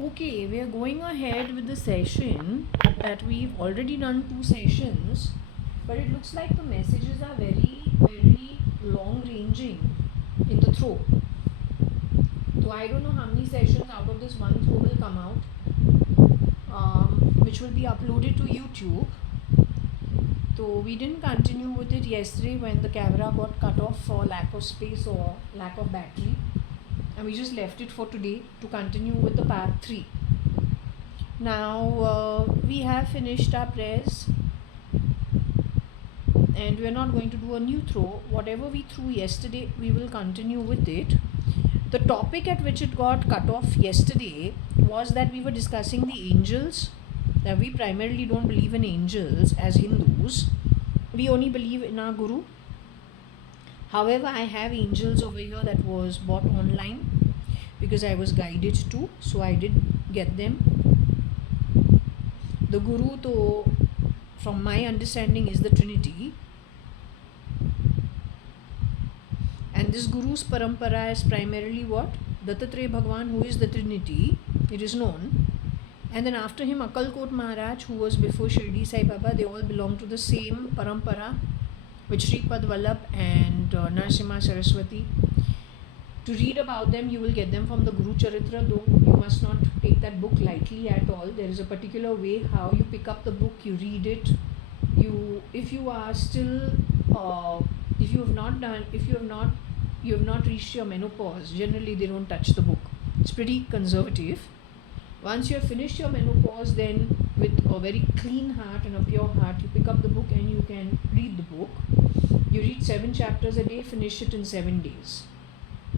Okay, we are going ahead with the session that we've already done 2 sessions, but it looks like the messages are very, very long ranging in the throw. So I don't know how many sessions out of this one throw will come out, which will be uploaded to YouTube. So we didn't continue with it yesterday when the camera got cut off for lack of space or lack of battery, and we just left it for today to continue with the part 3. Now we have finished our prayers and we are not going to do a new throw. Whatever we threw yesterday, we will continue with it. The topic at which it got cut off yesterday was that we were discussing the angels. Now we primarily don't believe in angels as Hindus. We only believe in our Guru. However, I have angels over here that was bought online because I was guided to, so I did get them. The Guru, though, from my understanding, is the Trinity. And this Guru's parampara is primarily what? Dattatreya Bhagwan, who is the Trinity, it is known. And then after him, Akalkot Maharaj, who was before Shirdi Sai Baba, they all belong to the same parampara, which Sripad Vallabh and Narasimha Saraswati. To read about them, you will get them from the Guru Charitra, though you must not take that book lightly at all. There is a particular way how you pick up the book, you read it. If you are still, if you have not reached your menopause, generally they don't touch the book. It's pretty conservative. Once you have finished your menopause, then with a very clean heart and a pure heart, you pick up the book and you can read the book. You read 7 chapters a day, finish it in 7 days.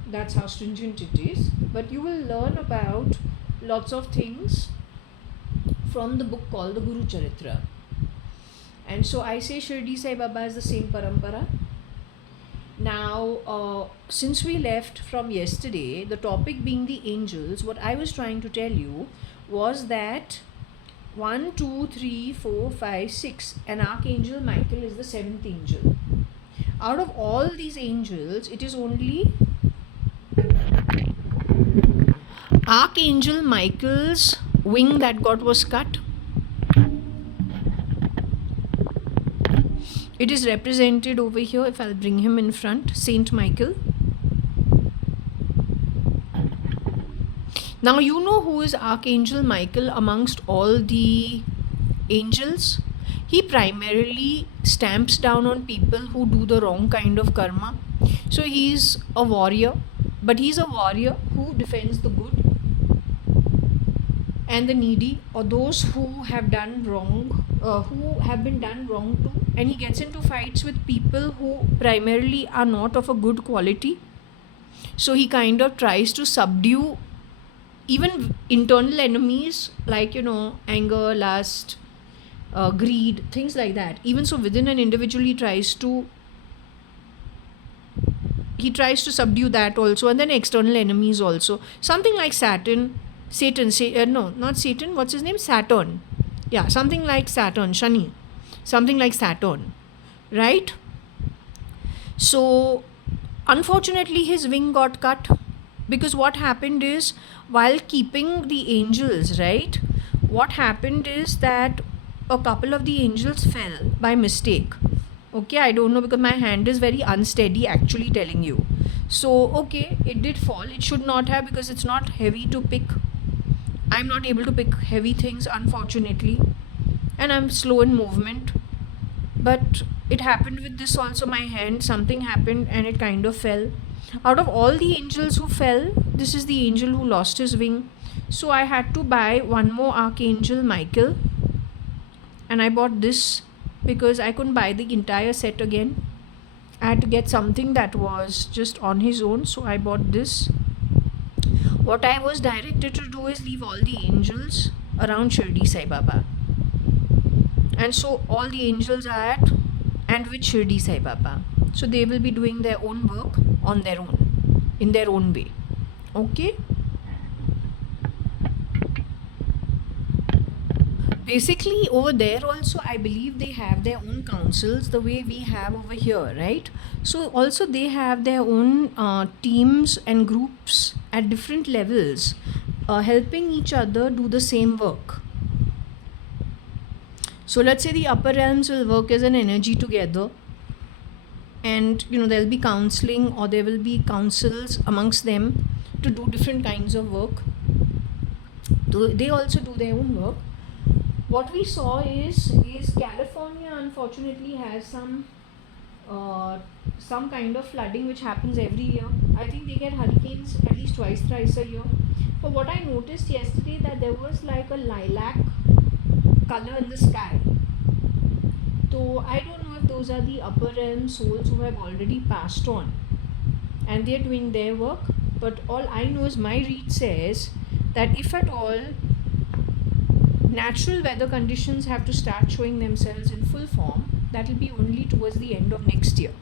That's how stringent it is. But you will learn about lots of things from the book called the Guru Charitra. And so I say Shirdi Sai Baba is the same parampara. Now, since we left from yesterday, the topic being the angels, what I was trying to tell you was that 1, 2, 3, 4, 5, 6, and Archangel Michael is the 7th angel. Out of all these angels, it is only Archangel Michael's wing that was cut. It is represented over here, if I'll bring him in front, Saint Michael. Now you know who is Archangel Michael amongst all the angels. He primarily stamps down on people who do the wrong kind of karma. So he is a warrior, but he is a warrior who defends the good and the needy, or those who have done wrong, who have been done wrong to, and he gets into fights with people who primarily are not of a good quality. So he kind of tries to subdue even internal enemies like anger, lust, greed, things like that. Even so, within an individual, he tries to subdue that also, and then external enemies also. Something like Satan, no, not Satan, what's his name? Saturn. Yeah, something like Saturn, Shani. Something like Saturn, right? So, unfortunately, his wing got cut because what happened is, while keeping the angels, right, what happened is that a couple of the angels fell by mistake. Okay, I don't know because my hand is very unsteady actually telling you. So, okay, it did fall. It should not have because it's not heavy to pick. I'm not able to pick heavy things, unfortunately, and I'm slow in movement. But it happened with this also, my hand, something happened and it kind of fell. Out of all the angels who fell, this is the angel who lost his wing. So I had to buy one more Archangel Michael, and I bought this because I couldn't buy the entire set again. I had to get something that was just on his own, so I bought this. What I was directed to do is leave all the angels around Shirdi Sai Baba. And so all the angels are at and with Shirdi Sai Baba. So they will be doing their own work on their own, in their own way. Okay? Basically, over there also, I believe they have their own councils the way we have over here, right? So also they have their own teams and groups at different levels. helping each other do the same work. So let's say the upper realms will work as an energy together, and there'll be counseling, or there will be councils amongst them to do different kinds of work. They also do their own work. What we saw is California unfortunately has some kind of flooding which happens every year. I think they get hurricanes at least twice, thrice a year. But what I noticed yesterday, that there was like a lilac color in the sky. So I don't know if those are the upper realm souls who have already passed on and they're doing their work. But all I know is my read says that if at all natural weather conditions have to start showing themselves in full form, that will be only towards the end of next year.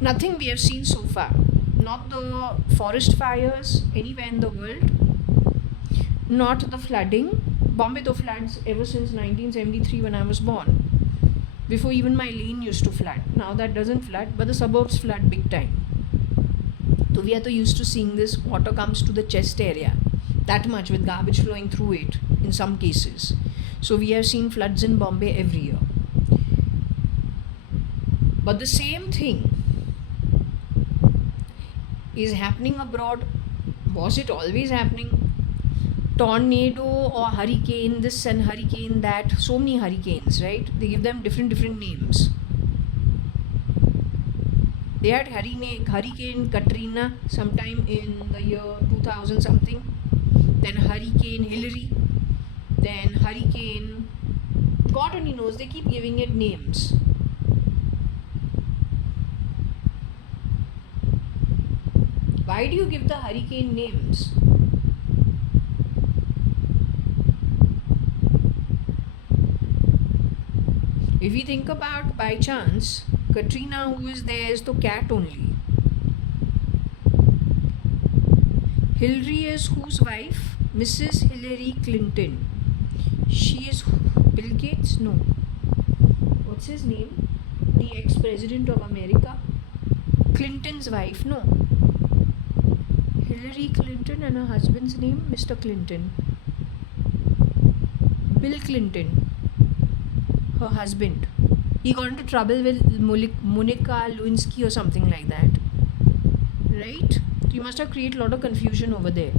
Nothing we have seen so far. Not the forest fires anywhere in the world, not the flooding. Bombay though floods ever since 1973 when I was born. Before even my lane used to flood. Now that doesn't flood, but the suburbs flood big time. So we are so used to seeing this, water comes to the chest area, that much, with garbage flowing through it in some cases. So we have seen floods in Bombay every year. But the same thing is happening abroad. Was it always happening? Tornado or hurricane this and hurricane that, so many hurricanes, right? They give them different names. They had Hurricane Katrina sometime in the year 2000 something, then Hurricane Hillary, then Hurricane, God only knows, they keep giving it names. Why do you give the hurricane names? If we think about, by chance, Katrina, who is there, is the cat only. Hillary is whose wife? Mrs. Hillary Clinton. She is Bill Gates? No. What's his name? The ex-president of America? Clinton's wife? No. Hillary Clinton and her husband's name? Mr. Clinton. Bill Clinton. Her husband. He got into trouble with Monica Lewinsky or something like that. Right? You must have created a lot of confusion over there.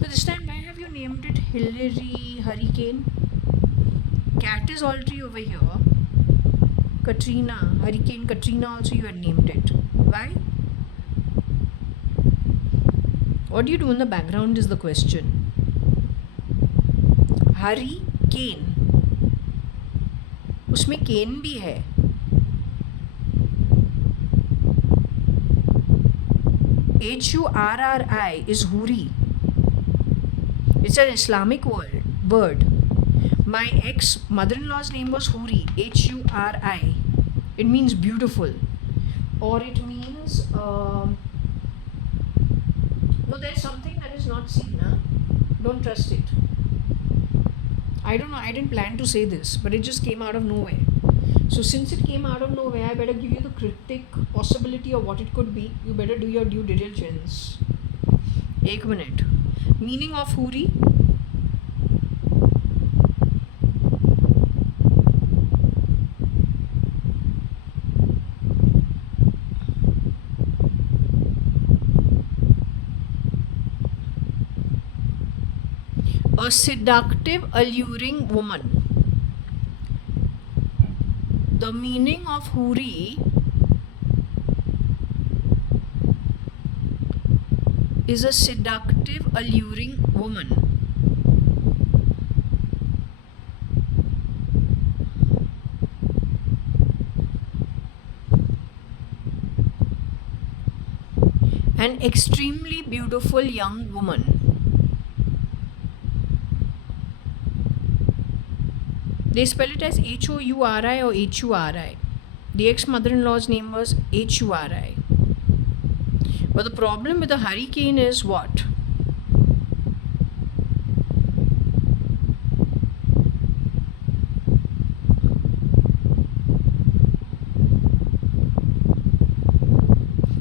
So this time, why have you named it Hillary Hurricane? Cat is already over here. Katrina, Hurricane Katrina also you had named it. Why? What do you do in the background is the question. Hurricane. उसमें केन भी है. Hurri is Huri. It's an Islamic word. My ex-mother-in-law's name was Huri. Hurri. It means beautiful. Or it means no, there's something that is not seen. Huh? Don't trust it. I don't know, I didn't plan to say this, but it just came out of nowhere. So since it came out of nowhere, I better give you the cryptic possibility of what it could be. You better do your due diligence. 1 minute. Meaning of Huri? A seductive, alluring woman. The meaning of Huri is a seductive, alluring woman. An extremely beautiful young woman. They spell it as Houri or Huri. The ex-mother-in-law's name was Huri. But the problem with the hurricane is what?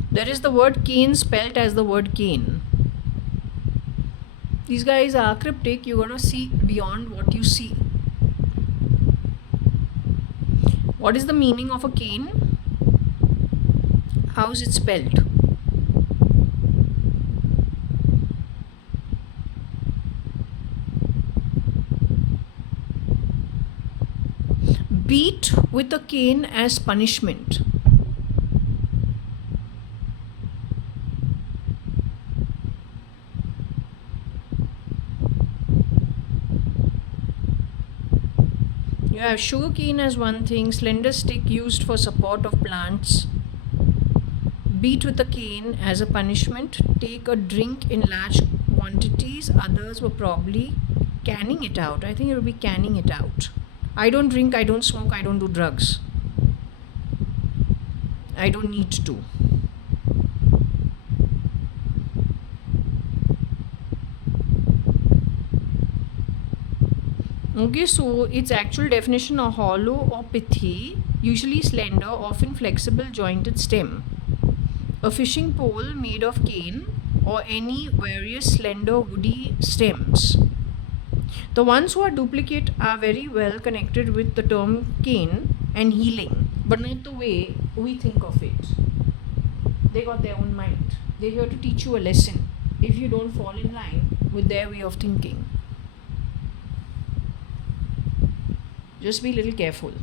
There is the word cane spelt as the word cane. These guys are cryptic. You're gonna see beyond what you see. What is the meaning of a cane? How is it spelled? Beat with a cane as punishment. You have sugar cane as one thing, slender stick used for support of plants. Beat with a cane as a punishment. Take a drink in large quantities. Others were probably canning it out. I think it would be canning it out. I don't drink, I don't smoke, I don't do drugs. I don't need to. Okay, so its actual definition: a hollow or pithy, usually slender, often flexible jointed stem. A fishing pole made of cane or any various slender woody stems. The ones who are duplicate are very well connected with the term cane and healing, but not the way we think of it. They got their own mind. They're here to teach you a lesson if you don't fall in line with their way of thinking. Just be a little careful.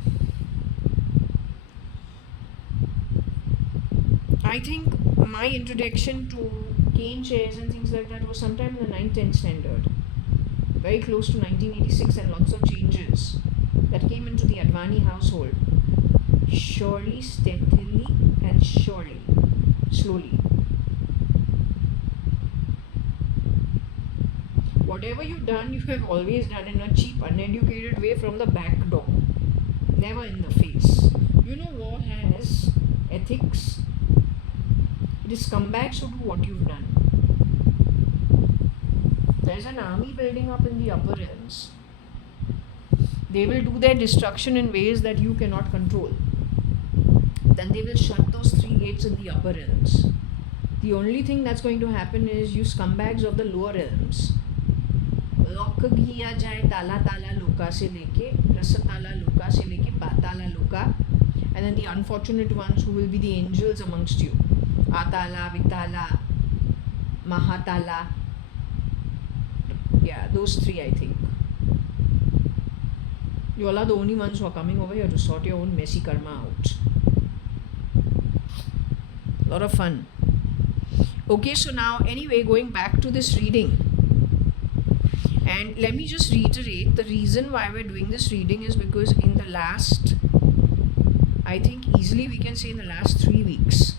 I think my introduction to cane chairs and things like that was sometime in the 9th, 10th standard. Very close to 1986, and lots of changes that came into the Advani household. Surely, steadily, and surely, slowly. Whatever you've done, you have always done in a cheap, uneducated way from the back door. Never in the face. You know, war has ethics. It is scumbags who do what you've done. There's an army building up in the upper realms. They will do their destruction in ways that you cannot control. Then they will shut those 3 gates in the upper realms. The only thing that's going to happen is you scumbags of the lower realms. Lock किया जाए ताला ताला लोका से लेके रस ताला लोका से लेके पाताला लोका, and then the unfortunate ones who will be the angels amongst you, Atala, Vitala, Mahatala. Yeah, those 3 I think. You all are the only ones who are coming over here to sort your own messy karma out. A lot of fun. Okay, so now anyway, going back to this reading. And let me just reiterate, the reason why we're doing this reading is because in the last, I think easily we can say in the last 3 weeks,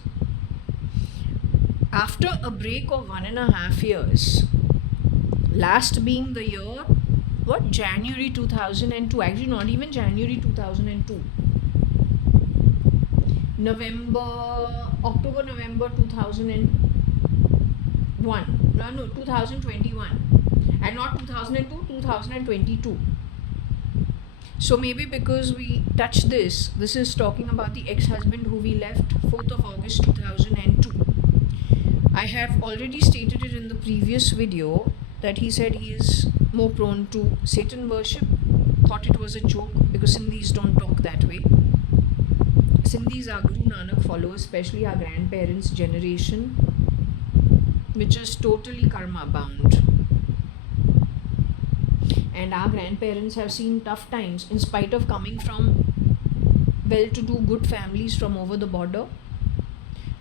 after a break of 1.5 years, last being the year, what, January 2002, actually not even January 2002, October, November 2001, no, 2021. And not 2002, 2022. So maybe because we touched this is talking about the ex-husband who we left 4th of August 2002. I have already stated it in the previous video that he said he is more prone to Satan worship. Thought it was a joke because Sindhis don't talk that way. Sindhis are Guru Nanak followers, especially our grandparents' generation, which is totally karma bound. And our grandparents have seen tough times in spite of coming from well-to-do good families from over the border.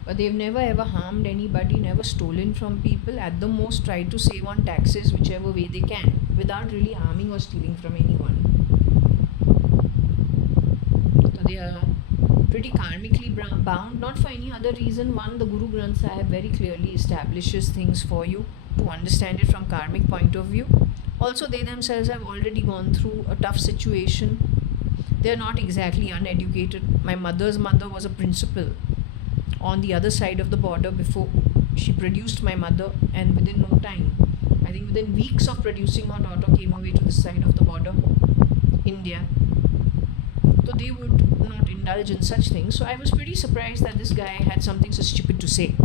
But they've never ever harmed anybody, never stolen from people, at the most tried to save on taxes whichever way they can, without really harming or stealing from anyone. So they are pretty karmically bound, not for any other reason. One, the Guru Granth Sahib very clearly establishes things for you to understand it from karmic point of view. Also, they themselves have already gone through a tough situation. They are not exactly uneducated. My mother's mother was a principal on the other side of the border before she produced my mother, and within no time, I think within weeks of producing her daughter, came away to this side of the border, India. So they would not indulge in such things. So I was pretty surprised that this guy had something so stupid to say.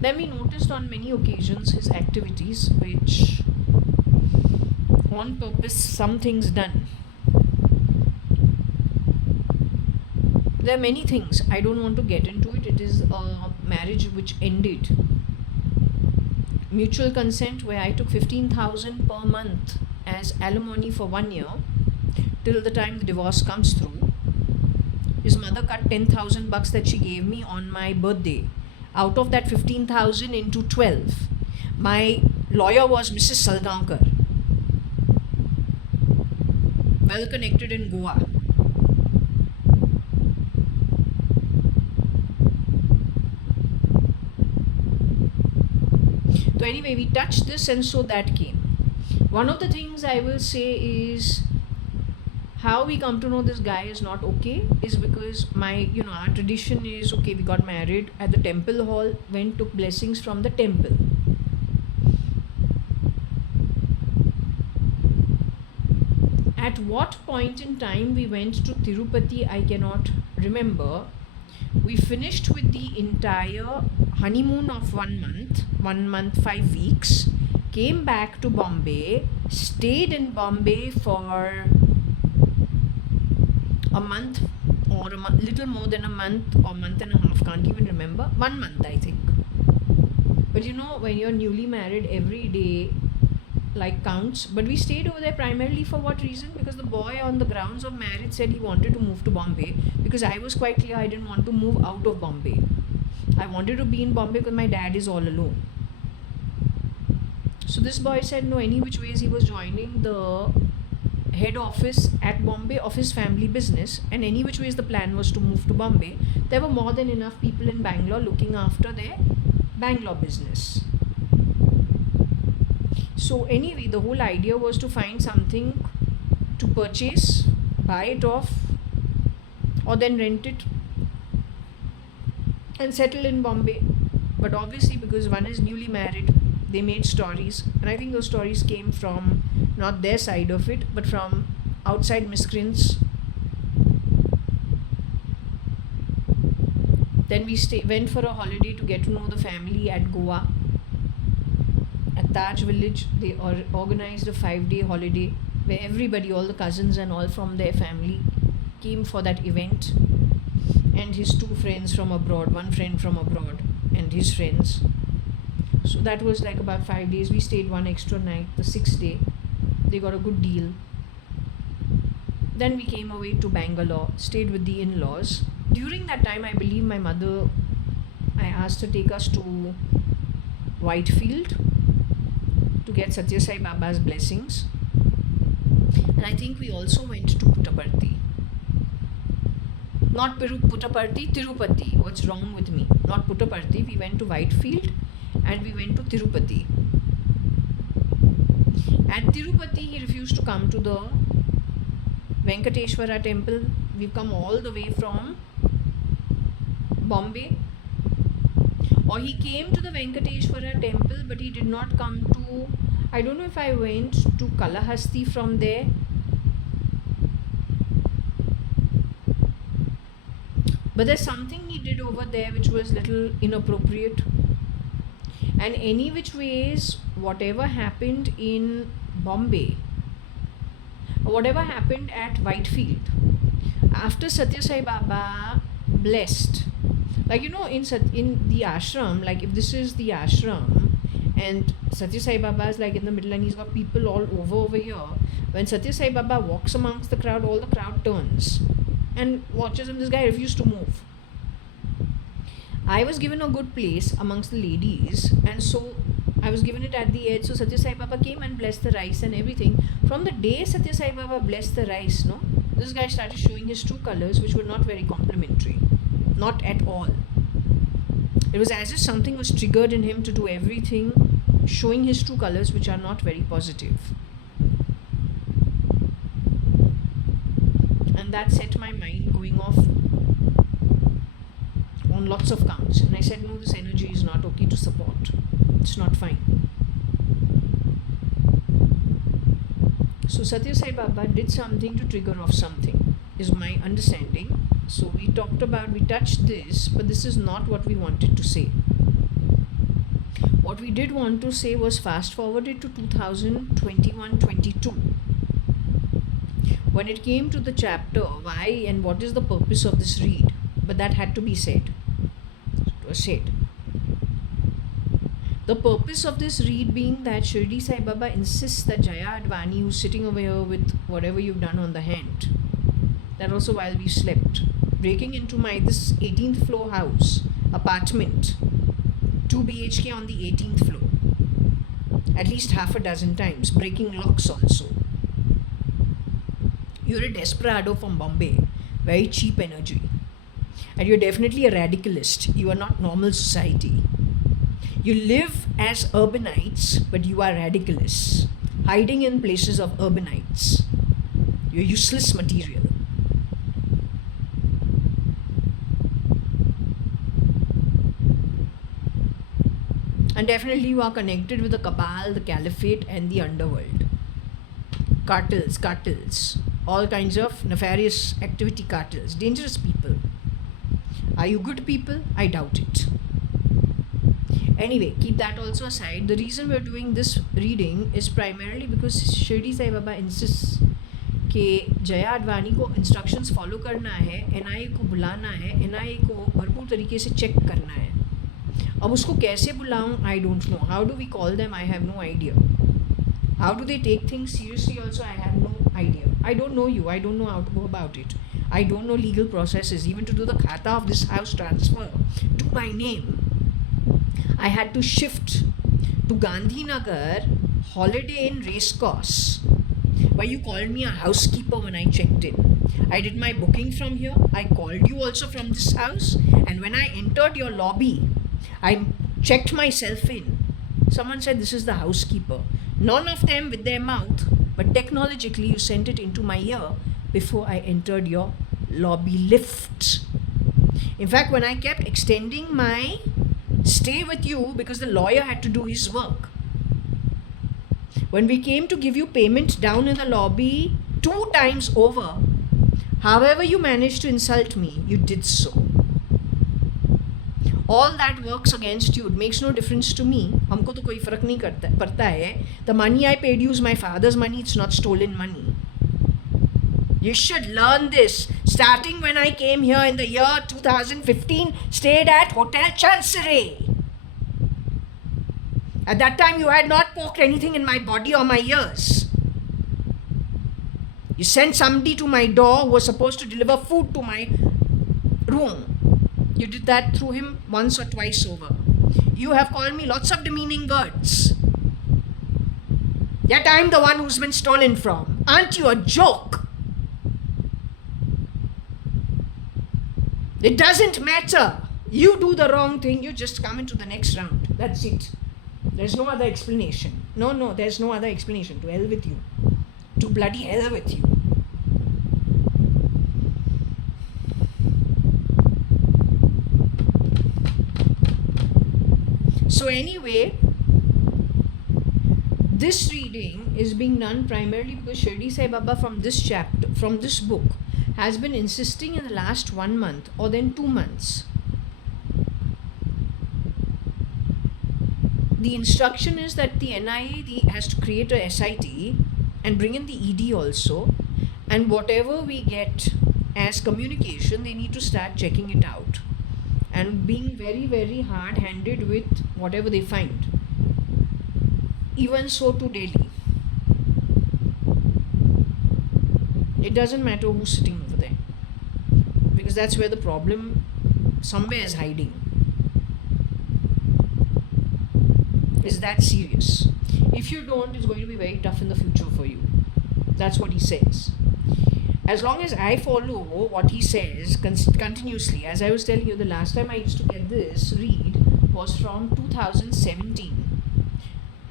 Then we noticed on many occasions his activities, which on purpose, some things done. There are many things. I don't want to get into it. It is a marriage which ended. Mutual consent, where I took 15,000 per month as alimony for 1 year till the time the divorce comes through. His mother cut 10,000 bucks that she gave me on my birthday. Out of that 15,000 into 12. My lawyer was Mrs. Salgaonkar, well connected in Goa. So anyway, we touched this, and so that came. One of the things I will say is how we come to know this guy is not okay is because our tradition is, okay, we got married at the temple hall, went, took blessings from the temple. At what point in time we went to Tirupati, I cannot remember. We finished with the entire honeymoon of 1 month, 5 weeks, came back to Bombay, stayed in Bombay for a month or little more than a month or month and a half, can't even remember. 1 month, I think. But when you're newly married, every day counts. But we stayed over there primarily for what reason? Because the boy on the grounds of marriage said he wanted to move to Bombay, because I was quite clear I didn't want to move out of Bombay. I wanted to be in Bombay because my dad is all alone. So this boy said no, any which ways he was joining the head office at Bombay of his family business, and any which ways the plan was to move to Bombay. There were more than enough people in Bangalore looking after their Bangalore business. So anyway, the whole idea was to find something to purchase, buy it off, or then rent it and settle in Bombay. But obviously, because one is newly married, they made stories, and I think those stories came from not their side of it, but from outside miscreants. Then we went for a holiday to get to know the family at Goa. At Taj Village, they organized a 5-day holiday where everybody, all the cousins and all from their family, came for that event. And his 2 friends from abroad, 1 friend from abroad, and his friends. So that was about 5 days. We stayed 1 extra night, the 6th day. They got a good deal. Then we came away to Bangalore, stayed with the in-laws. During that time, I believe my mother, I asked her to take us to Whitefield to get Shirdi Sai Baba's blessings. And I think we also went to Puttaparthi. Not Puttaparthi, Tirupati. What's wrong with me? Not Puttaparthi. We went to Whitefield and we went to Tirupati. At Tirupati, he refused to come to the Venkateshwara temple. We've come all the way from Bombay. Or he came to the Venkateshwara temple, but he did not come to, I don't know if I went to Kalahasti from there. But there's something he did over there which was little inappropriate. And any which ways, whatever happened in Bombay, whatever happened at Whitefield, after Shirdi Sai Baba blessed, in the ashram, if this is the ashram and Shirdi Sai Baba is in the middle and he's got people all over here, when Shirdi Sai Baba walks amongst the crowd, all the crowd turns and watches him. This guy refused to move. I was given a good place amongst the ladies, and so I was given it at the edge. So Shirdi Sai Baba came and blessed the rice and everything. From the day Shirdi Sai Baba blessed the rice, this guy started showing his true colors, which were not very complimentary. Not at all. It was as if something was triggered in him to do everything, showing his true colors, which are not very positive. And that set my mind going off on lots of counts. And I said, no, this energy is not okay to support. It's not fine. So Shirdi Sai Baba did something to trigger off something, is my understanding. So we touched this, but this is not what we wanted to say. What we did want to say was fast forwarded to 2021-22, when it came to the chapter why and what is the purpose of this read, but that had to be said. It was said. The purpose of this read being that Shirdi Sai Baba insists that Jaya Advani, who's sitting over here with whatever you've done on the hand, that also while we slept, breaking into my this 18th floor house, apartment, 2 BHK on the 18th floor, at least half a dozen times, breaking locks also. You're a desperado from Bombay, very cheap energy. And you're definitely a radicalist. You are not normal society. You live as urbanites, but you are radicalists, hiding in places of urbanites. You're useless material. And definitely you are connected with the cabal, the caliphate, and the underworld. Cartels, all kinds of nefarious activity cartels, dangerous people. Are you good people? I doubt it. Anyway, keep that also aside. The reason we're doing this reading is primarily because Shirdi Sai Baba insists कि जया अडवाणी को instructions follow करना है, NIA को बुलाना है, NIA को भरपूर तरीके से चेक करना है. अब उसको कैसे बुलाऊं? I don't know. How do we call them? I have no idea. How do they take things seriously? Also I have no idea. I don't know you. I don't know how to go about it. I don't know legal processes. Even to do the khata of this house transfer to my name, I had to shift to Gandhinagar Holiday Inn Racecourse, where you called me a housekeeper when I checked in. I did my booking from here. I called you also from this house. And when I entered your lobby, I checked myself in. Someone said, this is the housekeeper. None of them with their mouth, but technologically you sent it into my ear before I entered your lobby lift. In fact, when I kept extending my stay with you because the lawyer had to do his work, when we came to give you payment down in the lobby 2 times over, however you managed to insult me, you did so. All that works against you. It makes no difference to me. हमको तो कोई फर्क नहीं पड़ता है. The money I paid you is my father's money. It's not stolen money. You should learn this. Starting when I came here in the year 2015, stayed at Hotel Chancery. At that time, you had not poked anything in my body or my ears. You sent somebody to my door who was supposed to deliver food to my room. You did that through him once or twice over. You have called me lots of demeaning words. Yet I'm the one who's been stolen from. Aren't you a joke? It doesn't matter. You do the wrong thing, you just come into the next round. That's it. There's no other explanation. No, there's no other explanation. To hell with you. To bloody hell with you. So anyway, this reading is being done primarily because Shirdi Sai Baba from this chapter, from this book, has been insisting in the last 1 month or then 2 months. The instruction is that the NIA has to create a SIT and bring in the ED also, and whatever we get as communication, they need to start checking it out and being very, very hard-handed with whatever they find. Even so to Delhi. It doesn't matter who's sitting over there, because that's where the problem somewhere is hiding. Is that serious? If you don't, it's going to be very tough in the future for you. That's what he says. As long as I follow what he says continuously, as I was telling you, the last time I used to get this read was from 2017.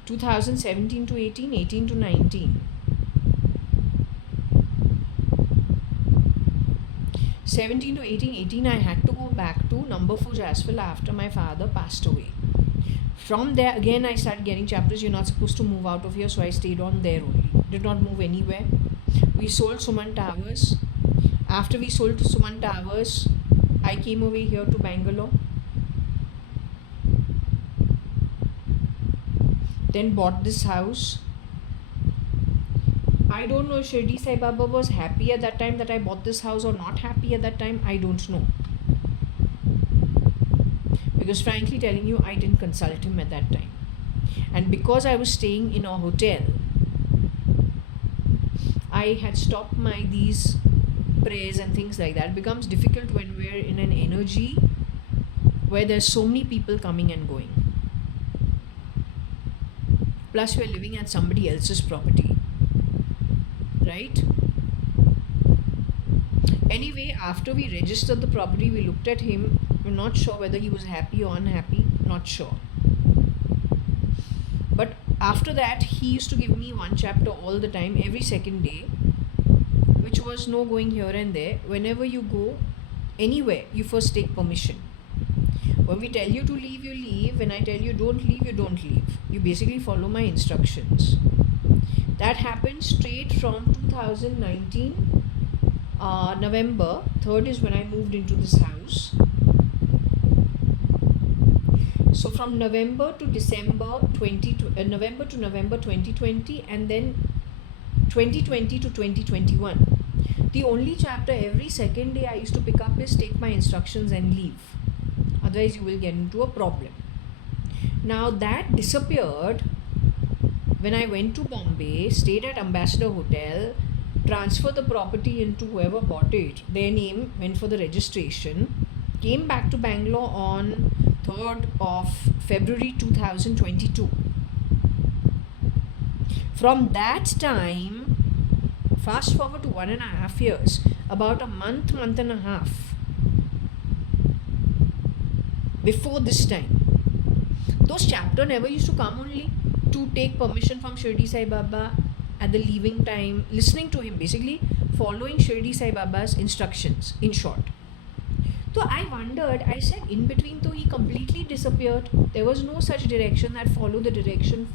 2017 to 18, 18 to 19. 17 to 18, 18 I had to go back to number 4 Jasville after my father passed away. From there again I started getting chapters. You're not supposed to move out of here, so I stayed on there only. Did not move anywhere. We sold Suman Towers. After we sold Suman Towers, I came over here to Bangalore. then bought this house. I don't know if Shirdi Sai Baba was happy at that time that I bought this house or not happy at that time. I don't know. Because frankly telling you, I didn't consult him at that time. And because I was staying in a hotel, I had stopped my these prayers and things like that. It becomes difficult when we're in an energy where there's so many people coming and going. Plus we're living at somebody else's property. Right? Anyway, after we registered the property, we looked at him. We're not sure whether he was happy or unhappy. Not sure. But after that, he used to give me one chapter all the time, every second day, which was no going here and there. Whenever you go anywhere, you first take permission. When we tell you to leave, you leave. When I tell you don't leave, you don't leave. You basically follow my instructions. That happened straight from 2019, November 3rd is when I moved into this house. So from November to November to November 2020, and then 2020 to 2021. The only chapter every second day I used to pick up is take my instructions and leave. Otherwise you will get into a problem. Now that disappeared when I went to Bombay, stayed at Ambassador Hotel, transferred the property into whoever bought it, their name, went for the registration, came back to Bangalore on 3rd of February 2022. From that time, fast forward to 1.5 years, about a month and a half before this time, those chapters never used to come only to take permission from Shirdi Sai Baba at the leaving time, listening to him, basically following Shirdi Sai Baba's instructions, in short. So I wondered, I said in between, though he completely disappeared. There was no such direction that follow the direction.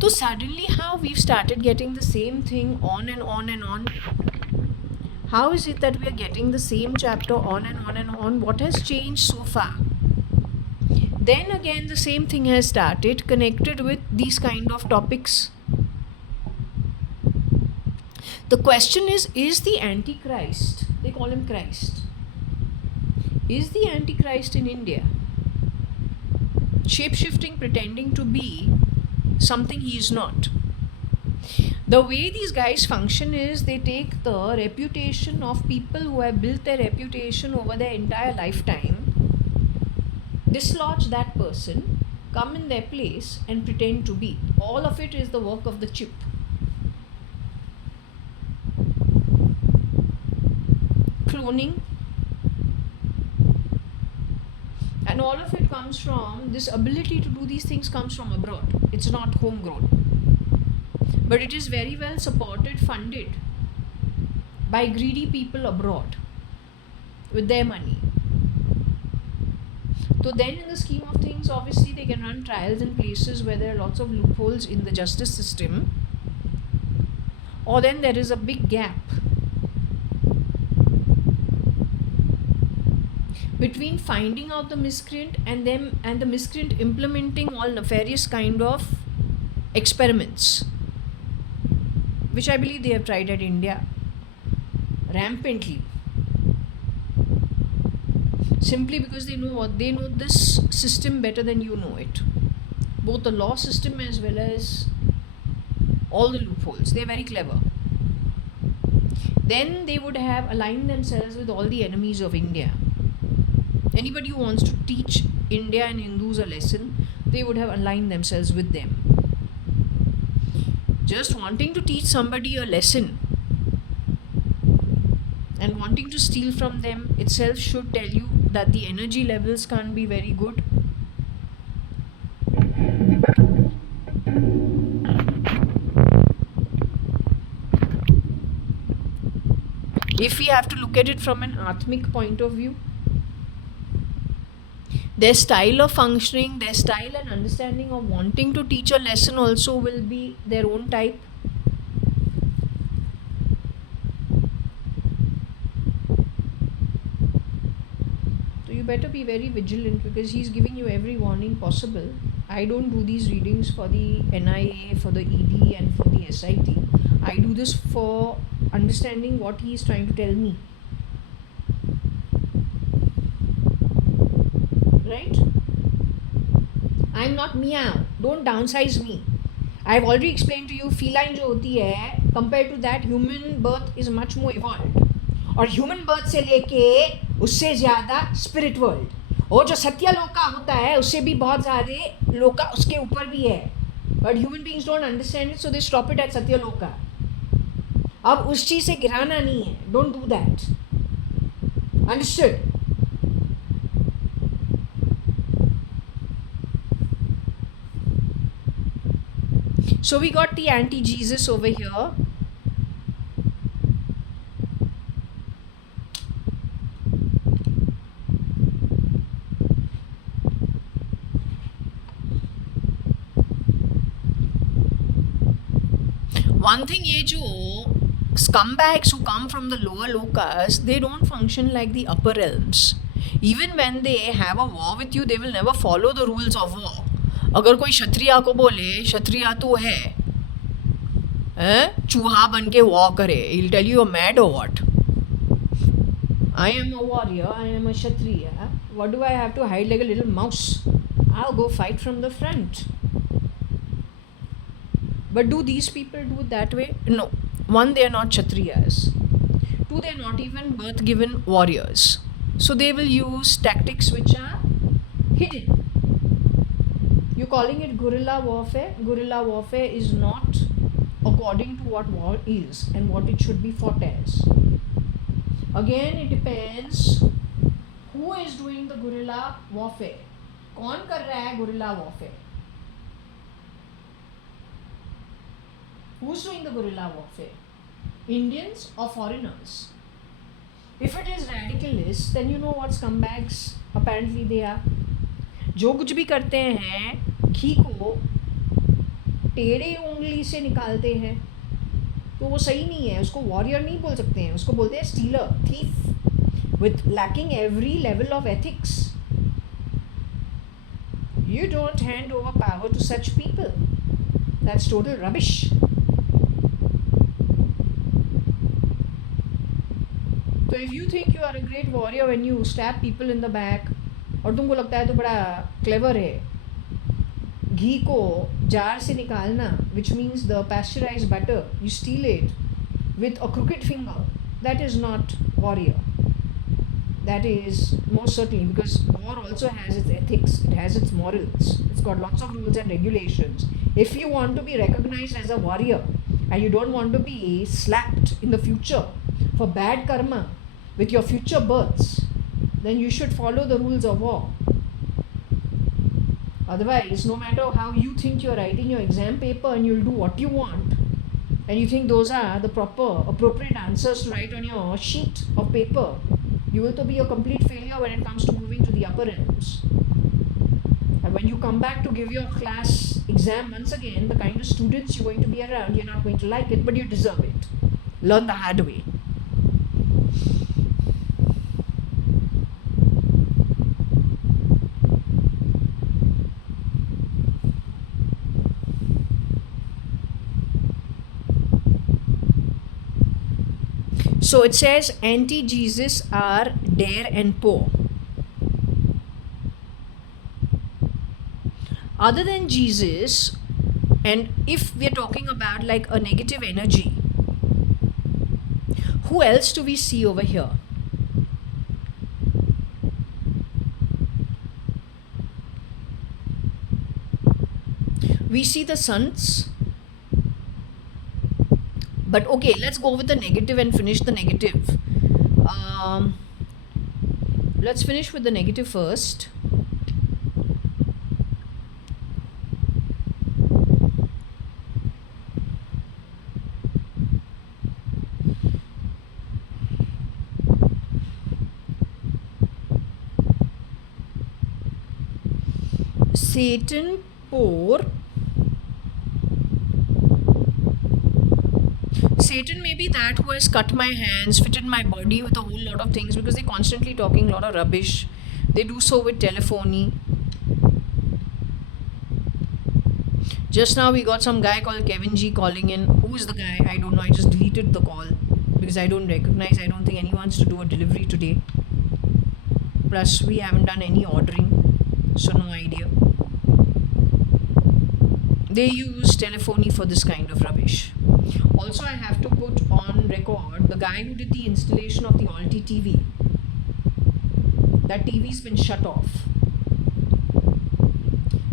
So suddenly how we've started getting the same thing on and on and on. How is it that we are getting the same chapter on and on and on? What has changed so far? Then again the same thing has started, connected with these kind of topics. The question is the Antichrist, they call him Christ, is the Antichrist in India? Shape-shifting, pretending to be something he is not. The way these guys function is they take the reputation of people who have built their reputation over their entire lifetime, dislodge that person, come in their place and pretend to be. All of it is the work of the chip. Cloning, and all of it comes from, this ability to do these things comes from abroad. It's not homegrown, but it is very well supported, funded by greedy people abroad with their money. So then in the scheme of things, obviously they can run trials in places where there are lots of loopholes in the justice system, or then there is a big gap between finding out the miscreant and them and the miscreant implementing all nefarious kind of experiments, which I believe they have tried at India rampantly, simply because they know this system better than you know it, both the law system as well as all the loopholes. They're very clever. Then they would have aligned themselves with all the enemies of India. Anybody who wants to teach India and Hindus a lesson, they would have aligned themselves with them. Just wanting to teach somebody a lesson and wanting to steal from them itself should tell you that the energy levels can't be very good. If we have to look at it from an Atmic point of view, their style of functioning, their style and understanding of wanting to teach a lesson also will be their own type. So you better be very vigilant because he's giving you every warning possible. I don't do these readings for the NIA, for the ED, and for the SIT. I do this for understanding what he is trying to tell me. Right? I'm not meow. Don't downsize me. I've already explained to you, feline जो होती है, compared to that, human birth is much more evolved. और human birth से लेके उससे ज़्यादा spirit world, और जो सत्य लोका होता है उससे भी बहुत ज़्यादा लोका उसके ऊपर भी है, but human beings don't understand it, so they stop it at सत्य लोका. अब उस चीज़ से गिराना नहीं है, don't do that. Understood? So we got the anti-Jesus over here. One thing, ये जो scumbags who come from the lower lokas, they don't function like the upper realms. Even when they have a war with you, they will never follow the rules of war. अगर कोई क्षत्रिया को बोले क्षत्रिया तो है, चूहा बन के वॉर करे, he'll tell you you're mad or what? I am a warrior, I am a kshatriya. What do I have to hide like a little mouse? I'll go fight from the front. But do these people do it that way? No. One, they are not kshatriyas. Two, they are not even birth given warriors. So they will use tactics which are hidden. You're calling it guerrilla warfare. Guerrilla warfare is not according to what war is and what it should be fought as. Again, it depends who is doing the guerrilla warfare. कौन कर रहा है guerrilla warfare? Who's doing the guerrilla warfare? Indians or foreigners? If it is radicalists, then you know what scumbags apparently they are. जो कुछ भी करते हैं घी को टेढ़े उंगली से निकालते हैं, तो वो सही नहीं है. उसको वॉरियर नहीं बोल सकते हैं, उसको बोलते हैं stealer, thief, with lacking every level of ethics. You don't hand over power to such people. That's total rubbish. So if you think you are a great warrior when you stab people in the back, और तुमको लगता है तो बड़ा clever है, घी को jar से निकालना, which means the pasteurized butter, you steal it with a crooked finger, that is not warrior. That is most certainly, because war also has its ethics, it has its morals, it's got lots of rules and regulations. If you want to be recognized as a warrior and you don't want to be slapped in the future for bad karma with your future births, then you should follow the rules of war. Otherwise, no matter how you think you're writing your exam paper and you'll do what you want, and you think those are the appropriate answers to write on your sheet of paper, you will be a complete failure when it comes to moving to the upper realms. And when you come back to give your class exam once again, the kind of students you're going to be around, you're not going to like it, but you deserve it. Learn the hard way. So it says anti-Jesus are dare and poor. Other than Jesus, and if we're talking about like a negative energy, who else do we see over here? We see the sons. But okay, let's go with the negative and finish the negative. Let's finish with the negative first. Satan, poor. Satan may be that who has cut my hands, fitted my body with a whole lot of things, because they're constantly talking a lot of rubbish. They do so with telephony. Just now we got some guy called Kevin G calling in. Who is the guy? I don't know. I just deleted the call because I don't recognize. I don't think anyone wants to do a delivery today. Plus, we haven't done any ordering, so no idea. They use telephony for this kind of rubbish. Also, I have to put on record the guy who did the installation of the Alti TV. That TV's been shut off.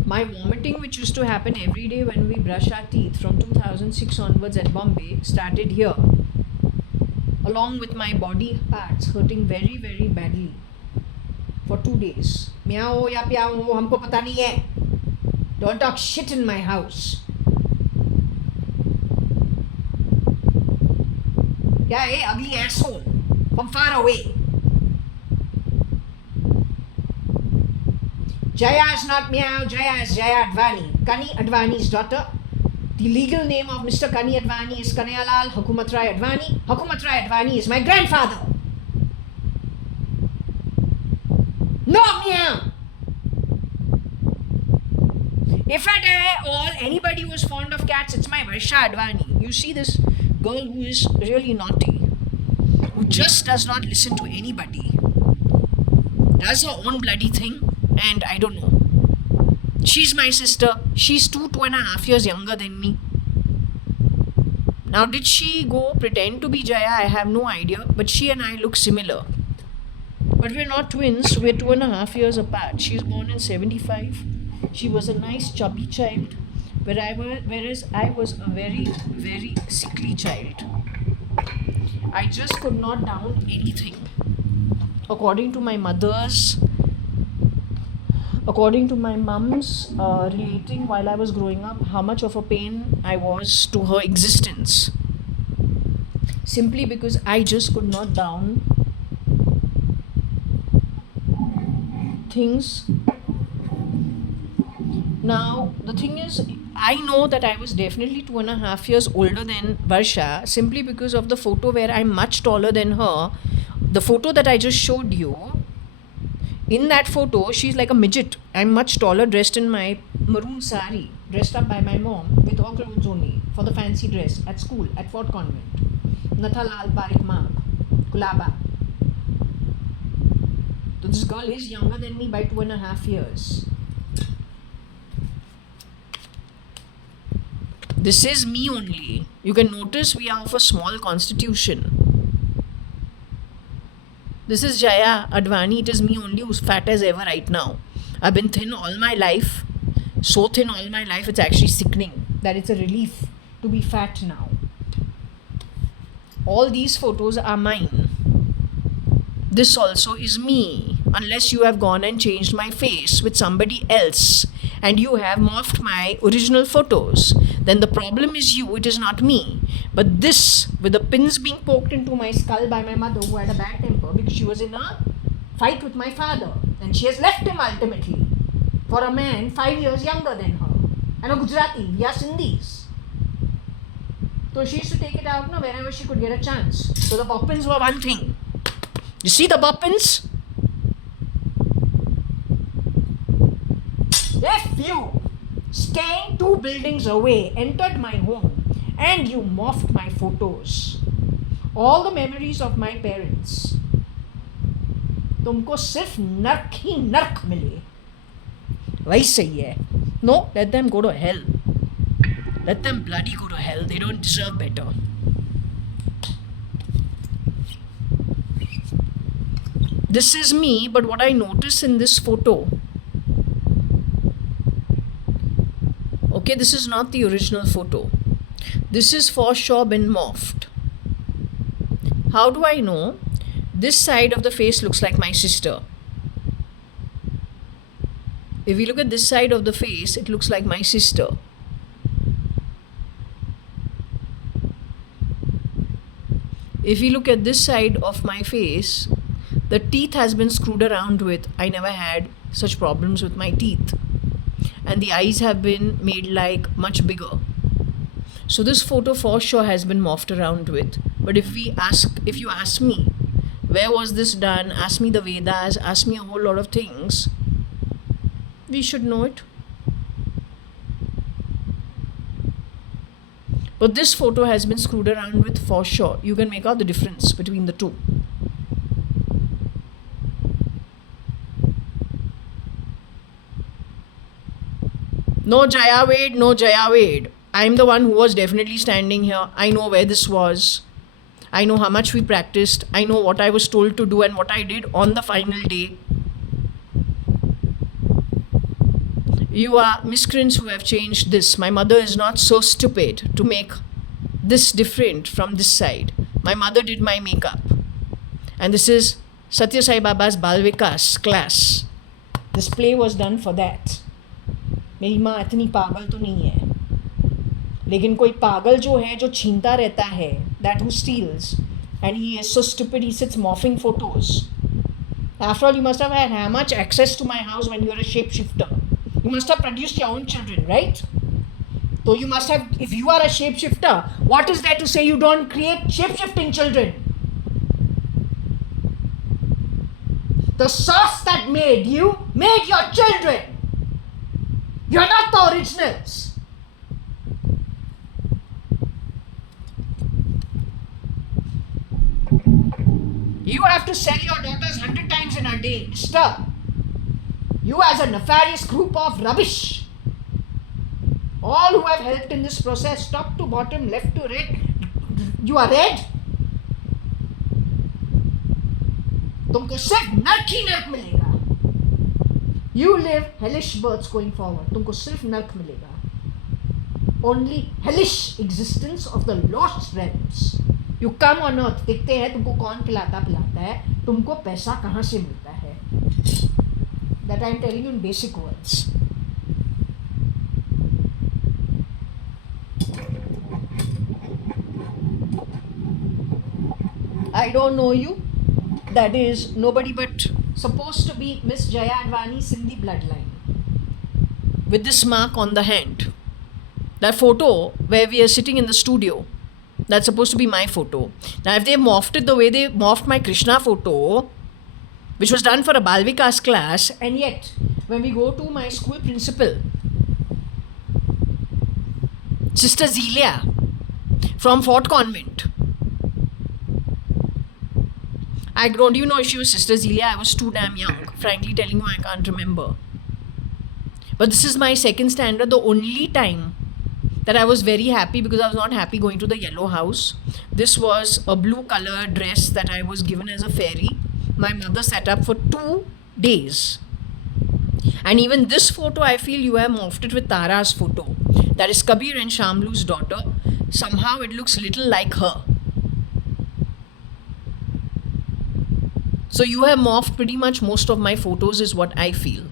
My vomiting, which used to happen every day when we brush our teeth from 2006 onwards at Bombay, started here. Along with my body parts hurting very, very badly for 2 days. Meow ya pyao, humko pata nahi hai. Don't talk shit in my house. Yeah, hey, ugly asshole. From far away. Jaya is not meow, Jaya is Jaya Advani. Kani Advani's daughter. The legal name of Mr. Kani Advani is Kanayalal Hukumat Rai Advani. Hukumat Rai Advani is my grandfather. No meow. If at all anybody was fond of cats, it's my Varsha Advani. You see this girl who is really naughty, who just does not listen to anybody, does her own bloody thing, and I don't know. She's my sister. She's 2.5 years younger than me. Now, did she go pretend to be Jaya? I have no idea, but she and I look similar. But we're not twins, we're 2.5 years apart. She's born in 75. She was a nice chubby child, whereas I was a very, very sickly child. I just could not down anything. According to my mum's relating while I was growing up, how much of a pain I was to her existence. Simply because I just could not down things. Now, the thing is, I know that I was definitely 2.5 years older than Varsha simply because of the photo where I'm much taller than her. The photo that I just showed you, in that photo, she's like a midget. I'm much taller, dressed in my maroon sari, dressed up by my mom with all clothes only for the fancy dress at school, at Fort Convent. Natha Lal Parik Mark, Kulaba. So this girl is younger than me by 2.5 years. This is me only. You can notice we are of a small constitution. This is Jaya Advani. It is me only who's fat as ever right now. I've been thin all my life. So thin all my life, it's actually sickening that it's a relief to be fat now. All these photos are mine. This also is me. Unless you have gone and changed my face with somebody else and you have morphed my original photos, then the problem is you, it is not me. But this, with the pins being poked into my skull by my mother who had a bad temper because she was in a fight with my father and she has left him ultimately for a man 5 years younger than her and a Gujarati, we are Sindhis. So she used to take it out whenever she could get a chance. So the boppins were one thing. You see the boppins? If you, staying 2 buildings away, entered my home and you morphed my photos, all the memories of my parents, तुमको सिर्फ नर्क ही नर्क मिले. वैसे ही है. No, let them go to hell. Let them bloody go to hell. They don't deserve better. This is me, but what I notice in this photo, okay, this is not the original photo. This is for sure been morphed. How do I know? This side of the face looks like my sister. If we look at this side of the face, it looks like my sister. If we look at this side of my face, the teeth has been screwed around with. I never had such problems with my teeth. And the eyes have been made like much bigger. So this photo for sure has been morphed around with. But if you ask me, where was this done, ask me the Vedas, ask me a whole lot of things, we should know it. But this photo has been screwed around with for sure. You can make out the difference between the two. No Jayaved, no Jayaved. I'm the one who was definitely standing here. I know where this was. I know how much we practiced. I know what I was told to do and what I did on the final day. You are miscreants who have changed this. My mother is not so stupid to make this different from this side. My mother did my makeup. And this is Shirdi Sai Baba's Bal Vikas class. This play was done for that. मेरी माँ इतनी पागल तो नहीं है, लेकिन कोई पागल जो है, जो छीनता रहता है, that who steals, and he is so stupid he sits morphing photos. After all, you must have had how much access to my house when you were a shapeshifter. You must have produced your own children, right? So you must have, if you are a shapeshifter, what is there to say you don't create shapeshifting children? The sauce that made you made your children. You're not the originals. You have to sell your daughters 100 times in a day, mister. You as a nefarious group of rubbish. All who have helped in this process, top to bottom, left to right, you are red. तुमको सिर्फ नर्क ही नर्क मिलेगा. You live hellish births going forward. तुमको सिर्फ नर्क मिलेगा. Only hellish existence of the lost realms. You come on earth, देखते हैं तुमको कौन खिलाता पिलाता है, तुमको पैसा कहाँ से मिलता है. That I am telling you in basic words. I don't know you. That is nobody but supposed to be Miss Jaya Advani Sindhi bloodline. With this mark on the hand. That photo where we are sitting in the studio, that's supposed to be my photo. Now if they morphed it the way they morphed my Krishna photo, which was done for a Balvikas class, and yet when we go to my school principal, Sister Zelia from Fort Convent, I don't even know if she was Sister Zelia. I was too damn young. Frankly telling you, I can't remember. But this is my second standard. The only time that I was very happy, because I was not happy going to the yellow house. This was a blue color dress that I was given as a fairy. My mother set up for 2 days. And even this photo, I feel you have morphed it with Tara's photo. That is Kabir and Shamlu's daughter. Somehow it looks little like her. So you have morphed pretty much most of my photos is what I feel.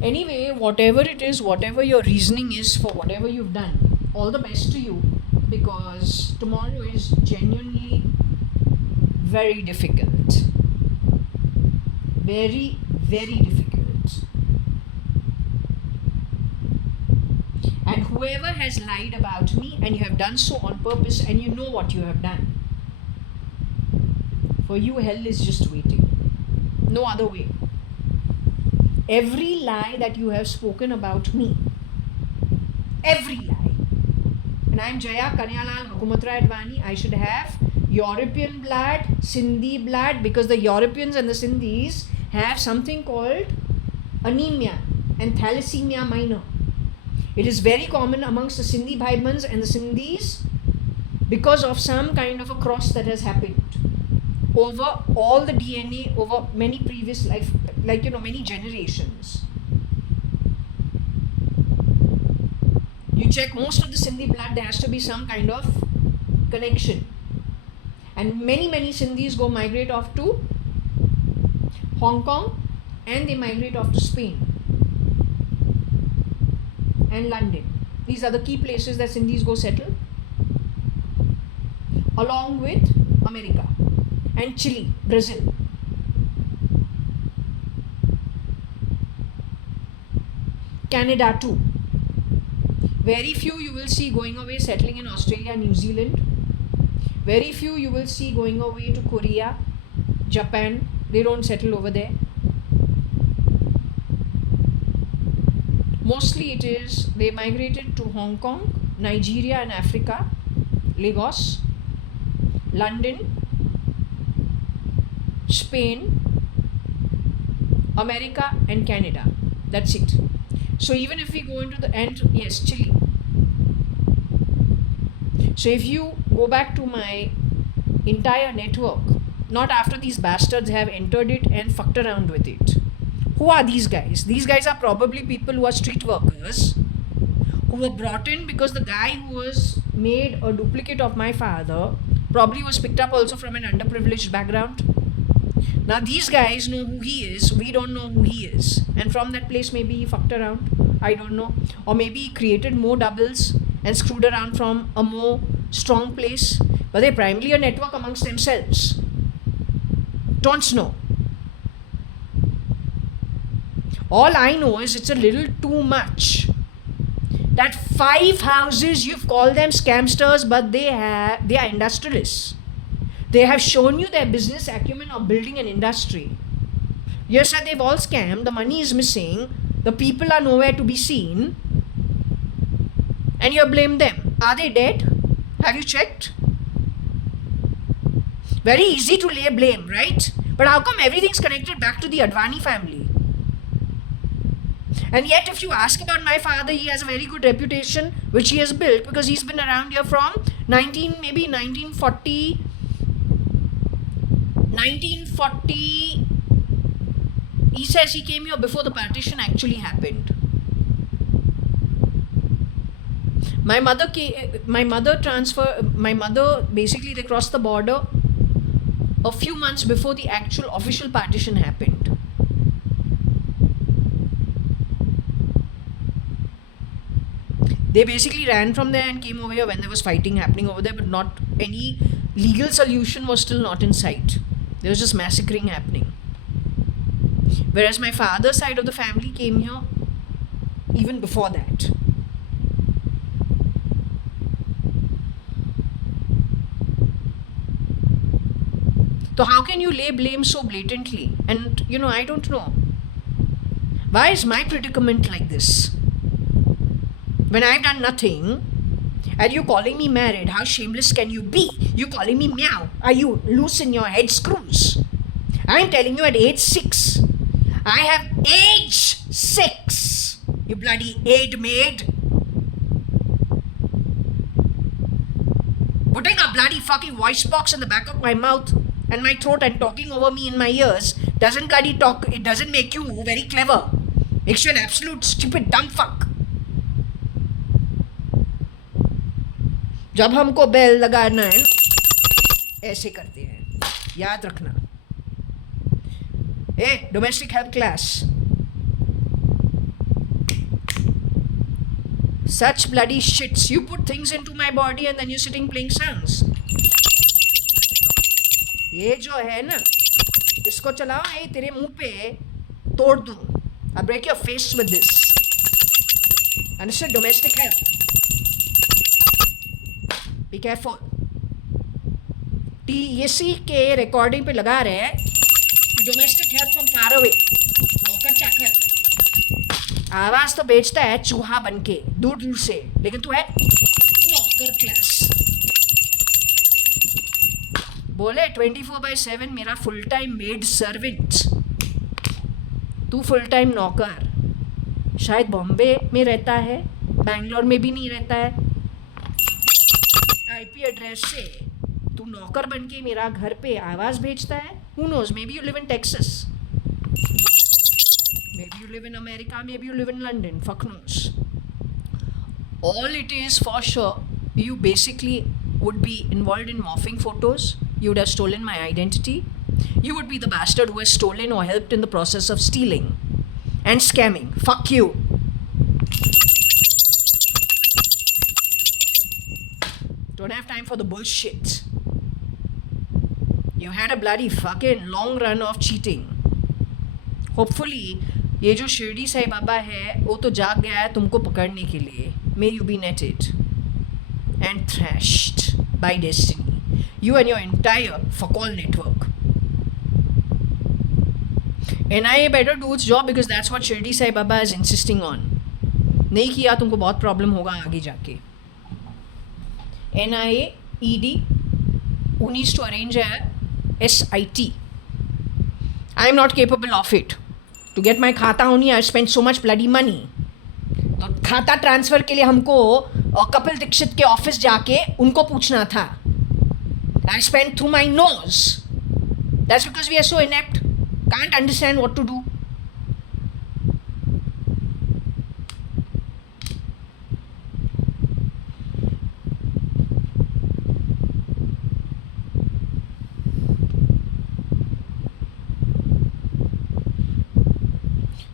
Anyway, whatever it is, whatever your reasoning is for whatever you've done, all the best to you, because tomorrow is genuinely very difficult. Very, very difficult. And whoever has lied about me, and you have done so on purpose, and you know what you have done, for you hell is just waiting. No other way. Every lie that you have spoken about me, every lie, and I am Jaya Kanyalal Hukumatra Advani, I should have European blood, Sindhi blood, because the Europeans and the Sindhis have something called anemia and thalassemia minor. It is very common amongst the Sindhi Bhaibans and the Sindhis because of some kind of a cross that has happened over all the DNA over many previous life, many generations. You check most of the Sindhi blood, there has to be some kind of connection. And many Sindhis go migrate off to Hong Kong, and they migrate off to Spain and London. These are the key places that Sindhis go settle, along with America and Chile, Brazil. Canada too. Very few you will see going away settling in Australia, New Zealand. Very few you will see going away to Korea, Japan. They don't settle over there. Mostly it is they migrated to Hong Kong, Nigeria and Africa, Lagos, London, Spain, America and Canada. That's it. So even if we go into the end, yes, Chile. So if you go back to my entire network, not after these bastards have entered it and fucked around with it. Who are these guys? These guys are probably people who are street workers who were brought in because the guy who was made a duplicate of my father probably was picked up also from an underprivileged background. Now these guys know who he is, we don't know who he is. And from that place maybe he fucked around, I don't know. Or maybe he created more doubles and screwed around from a more strong place. But they're primarily a network amongst themselves. Don't know. All I know is it's a little too much. That 5 houses, you've called them scamsters, but they are industrialists. They have shown you their business acumen of building an industry. Yes, sir, they've all scammed. The money is missing. The people are nowhere to be seen. And you blame them. Are they dead? Have you checked? Very easy to lay blame, right? But how come everything's connected back to the Advani family? And yet if you ask about my father, he has a very good reputation which he has built because he's been around here from 1940. He says he came here before the partition actually happened. My mother basically they crossed the border a few months before the actual official partition happened. They basically ran from there and came over here when there was fighting happening over there, but not any legal solution was still not in sight. There was just massacring happening. Whereas my father's side of the family came here even before that. So how can you lay blame so blatantly? And I don't know. Why is my predicament like this? When I've done nothing, and you calling me married, how shameless can you be? You calling me meow? Are you loose in your head screws? I'm telling you at age 6. I have age 6. You bloody aid maid. Putting a bloody fucking voice box in the back of my mouth and my throat and talking over me in my ears doesn't bloody talk. It doesn't make you very clever. Makes you an absolute stupid dumb fuck. जब हमको bell लगाना है ऐसे करते हैं, याद रखना. Hey, domestic help class. Such bloody shits. You put things into my body and then you're sitting playing songs. ये जो है ना, इसको चलाओ, ये तेरे मुंह पे तोड़ दूं. I'll break your face with this. Understood? Domestic help. Be careful. TSC के रिकॉर्डिंग पे लगा रहे हैं domestic help from far away. नौकर चाकर आवाज तो बेचता है चूहा बनके दूर दूर से, लेकिन तू है नौकर क्लास. बोले 24/7 मेरा फुल टाइम मेड सर्वेंट, तू फुल टाइम नौकर. शायद बॉम्बे में रहता है, बैंगलोर में भी नहीं रहता है. IP एड्रेस से तू नौकर बनके मेरा घर पे आवाज भेजता है. Who knows? Maybe you live in Texas. Maybe you live in America. Maybe you live in London. Fuck knows. All it is for sure, you basically would be involved in morphing photos. You would have stolen my identity. You would be the bastard who has stolen or helped in the process of stealing and scamming. Fuck you. Don't have time for the bullshit. You had a bloody fucking long run of cheating. Hopefully, ये जो शिरडी साई बाबा है वो तो जाग गया है तुमको पकड़ने के लिए. may you be netted and thrashed by destiny. You and your entire fuck-all network. NIA better do its job because that's what Shirdi Sai Baba is insisting on. नहीं किया तुमको बहुत प्रॉब्लम होगा आगे जाके. NIA, ED, who needs to arrange a SIT. I am not capable of it. To get my खाता only, I spent so much bloody money. तो खाता ट्रांसफ़र के लिए हमको कपिल दीक्षित के ऑफिस जाके उनको पूछना था. I spent through my nose. That's because we are so inept. Can't understand what to do.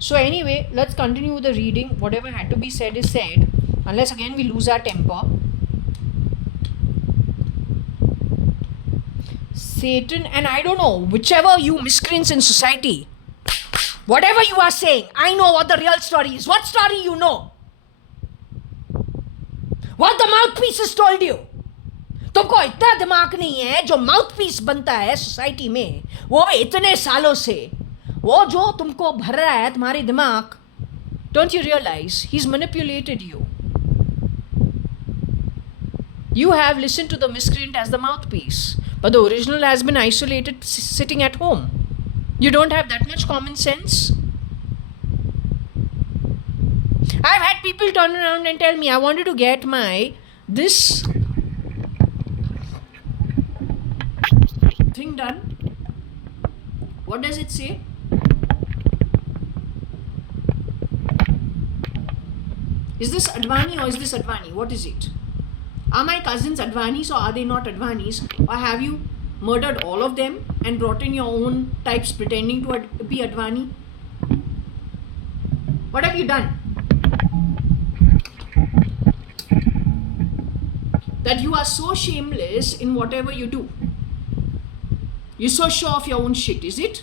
So anyway, let's continue the reading. Whatever had to be said is said, unless again we lose our temper. Satan, and I don't know, whichever you miscreants in society, whatever you are saying, I know what the real story is. What story you know? What the mouthpieces told you? तुमको इतना दिमाग नहीं है जो mouthpiece बनता है society में, वो इतने सालों से, वो जो तुमको भर रहा है तुम्हारी दिमाग. Don't you realize he's manipulated you? You have listened to the miscreant as the mouthpiece, but the original has been isolated sitting at home. You don't have that much common sense? I've had people turn around and tell me, I wanted to get this thing done. What does it say? Is this Advani or is this Advani? What is it? Are my cousins Advanis or are they not Advanis? Or have you murdered all of them and brought in your own types pretending to be Advani? What have you done? That you are so shameless in whatever you do. You're so sure of your own shit, is it?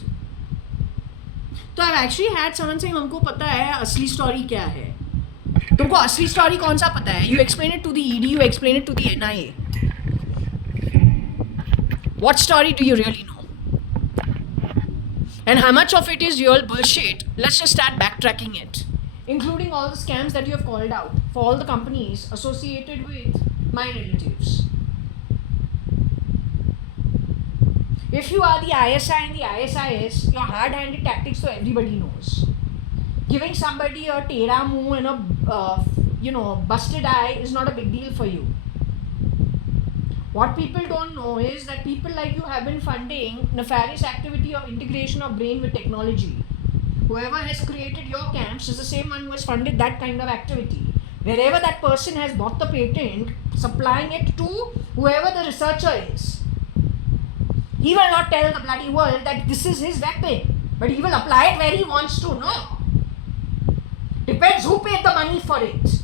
So I've actually had someone saying, हमको पता है असली story क्या है. तुमको असली story कौन सा पता है? You explain it to the ED, you explain it to the NIA. What story do you really know? And how much of it is real bullshit? Let's just start backtracking it. Including all the scams that you have called out for all the companies associated with my relatives. If you are the ISI and the ISIS, your hard-handed tactics, so everybody knows. Giving somebody a tera muh and a busted eye is not a big deal for you. What people don't know is that people like you have been funding nefarious activity of integration of brain with technology. Whoever has created your camps is the same one who has funded that kind of activity. Wherever that person has bought the patent, supplying it to whoever the researcher is. He will not tell the bloody world that this is his weapon, but he will apply it where he wants to. No. Depends who paid the money for it.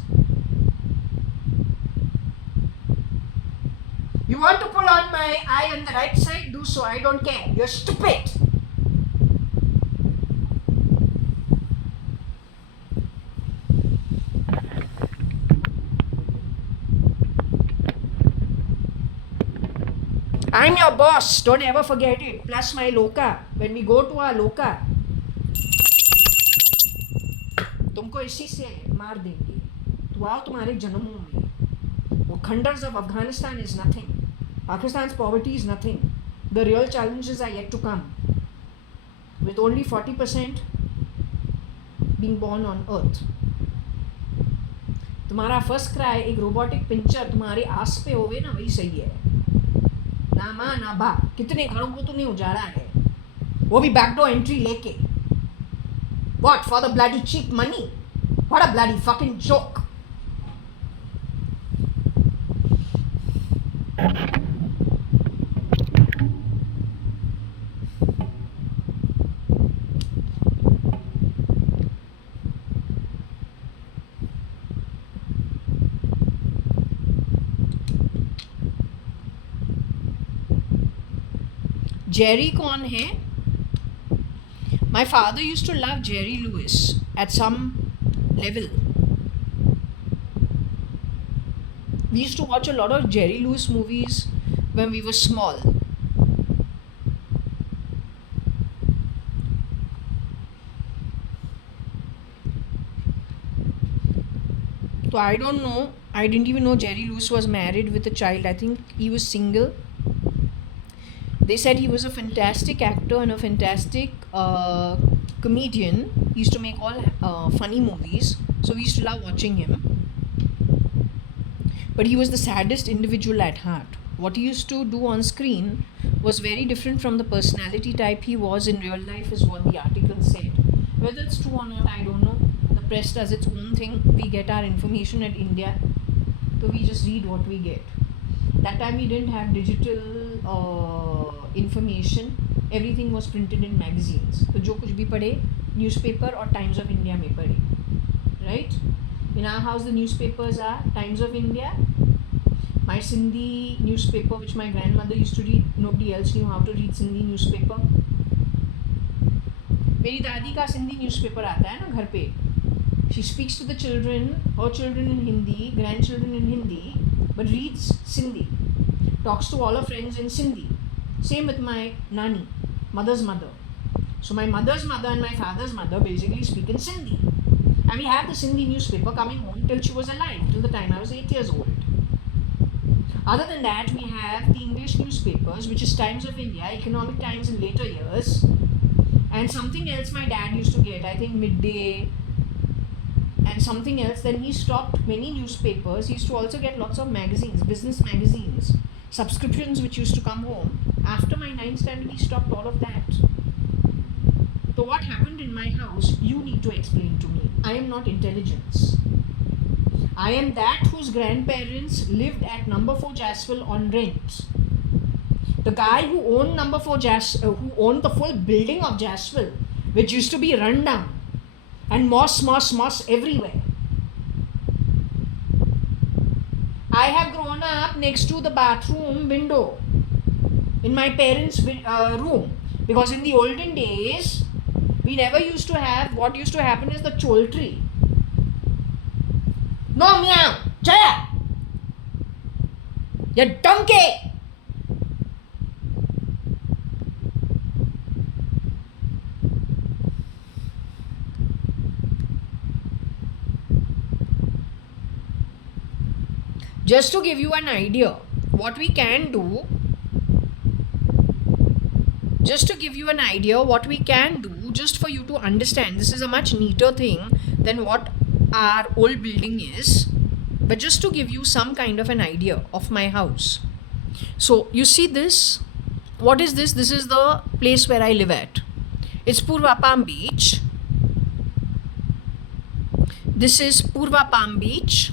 You want to pull on my eye on the right side? Do so. I don't care. You're stupid. I'm your boss, don't ever forget it. Plus my loka. When we go to our loka, तुमको इसी से मार देंगे. तो आओ तुम्हारे जन्मों में. वो खंडर्स of Afghanistan is nothing. Pakistan's poverty is nothing. The real challenges are yet to come. With only 40% being born on Earth. तुम्हारा फर्स्ट क्राई एक रोबोटिक पिंचर तुम्हारे आस पे होवे ना, वही सही है. ना माँ ना बा, कितने घरों को तूने उजाड़ा है, वो भी बैकडोर एंट्री लेके. What, for the bloody cheap money? What a bloody fucking joke. Jerry कौन है? My father used to love Jerry Lewis at some level. We used to watch a lot of Jerry Lewis movies when we were small. So I don't know. I didn't even know Jerry Lewis was married with a child. I think he was single. They said he was a fantastic actor and a fantastic comedian. He used to make all funny movies. So we used to love watching him. But he was the saddest individual at heart. What he used to do on screen was very different from the personality type he was in real life, is what the article said. Whether it's true or not, I don't know. The press does its own thing. We get our information at India, so we just read what we get. That time we didn't have digital information. Everything was printed in magazines. So जो कुछ भी पढ़े newspaper or Times of India में पढ़े, right? In our house the newspapers are Times of India, my Sindhi newspaper which my grandmother used to read. Nobody else knew how to read Sindhi newspaper. मेरी दादी का Sindhi newspaper आता है ना घर पे. She speaks to the children, her children in Hindi, grandchildren in Hindi, but reads Sindhi. Talks to all her friends in Sindhi. Same with my nani, mother's mother. So my mother's mother and my father's mother basically speak in Sindhi. And we have the Sindhi newspaper coming home till she was alive, till the time I was 8 years old. Other than that, we have the English newspapers, which is Times of India, Economic Times in later years, and something else my dad used to get, I think Midday, and something else. Then he stopped many newspapers. He used to also get lots of magazines, business magazines, subscriptions which used to come home. After my 9th standard, he stopped all of that. So what happened in my house, you need to explain to me. I am not intelligence. I am that whose grandparents lived at number 4 Jaswell on rent. The guy who owned number 4 who owned the full building of Jaswell, which used to be run down, and moss everywhere. I have grown up next to the bathroom window in my parents' room, because in the olden days we never used to have. What used to happen is the choultry. No meow, Jaya, you donkey. Just to give you an idea, what we can do, just for you to understand, this is a much neater thing than what our old building is, but just to give you some kind of an idea of my house. So you see this, what is this? This is the place where I live at. It's Purva Palm Beach. This is Purva Palm Beach.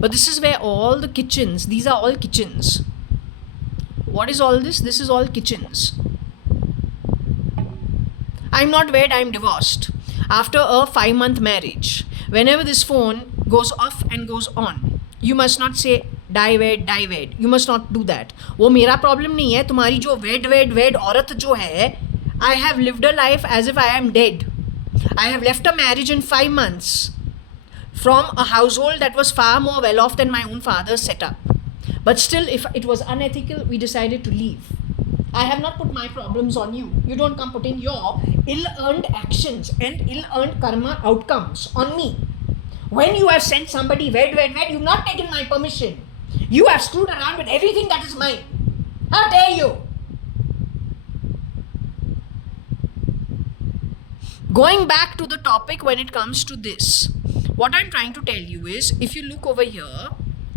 But this is where all the kitchens, these are all kitchens. What is all this? This is all kitchens. I'm not wed, I'm divorced. After a 5-month marriage, whenever this phone goes off and goes on, you must not say die wed. You must not do that. वो मेरा problem नहीं है. तुम्हारी जो wed औरत जो है, I have lived a life as if I am dead. I have left a marriage in 5 months. From a household that was far more well off than my own father's setup. But still, if it was unethical, we decided to leave. I have not put my problems on you. You don't come putting your ill-earned actions and ill-earned karma outcomes on me. When you have sent somebody wed, you've not taken my permission. You have screwed around with everything that is mine. How dare you? Going back to the topic when it comes to this, what I'm trying to tell you is, if you look over here,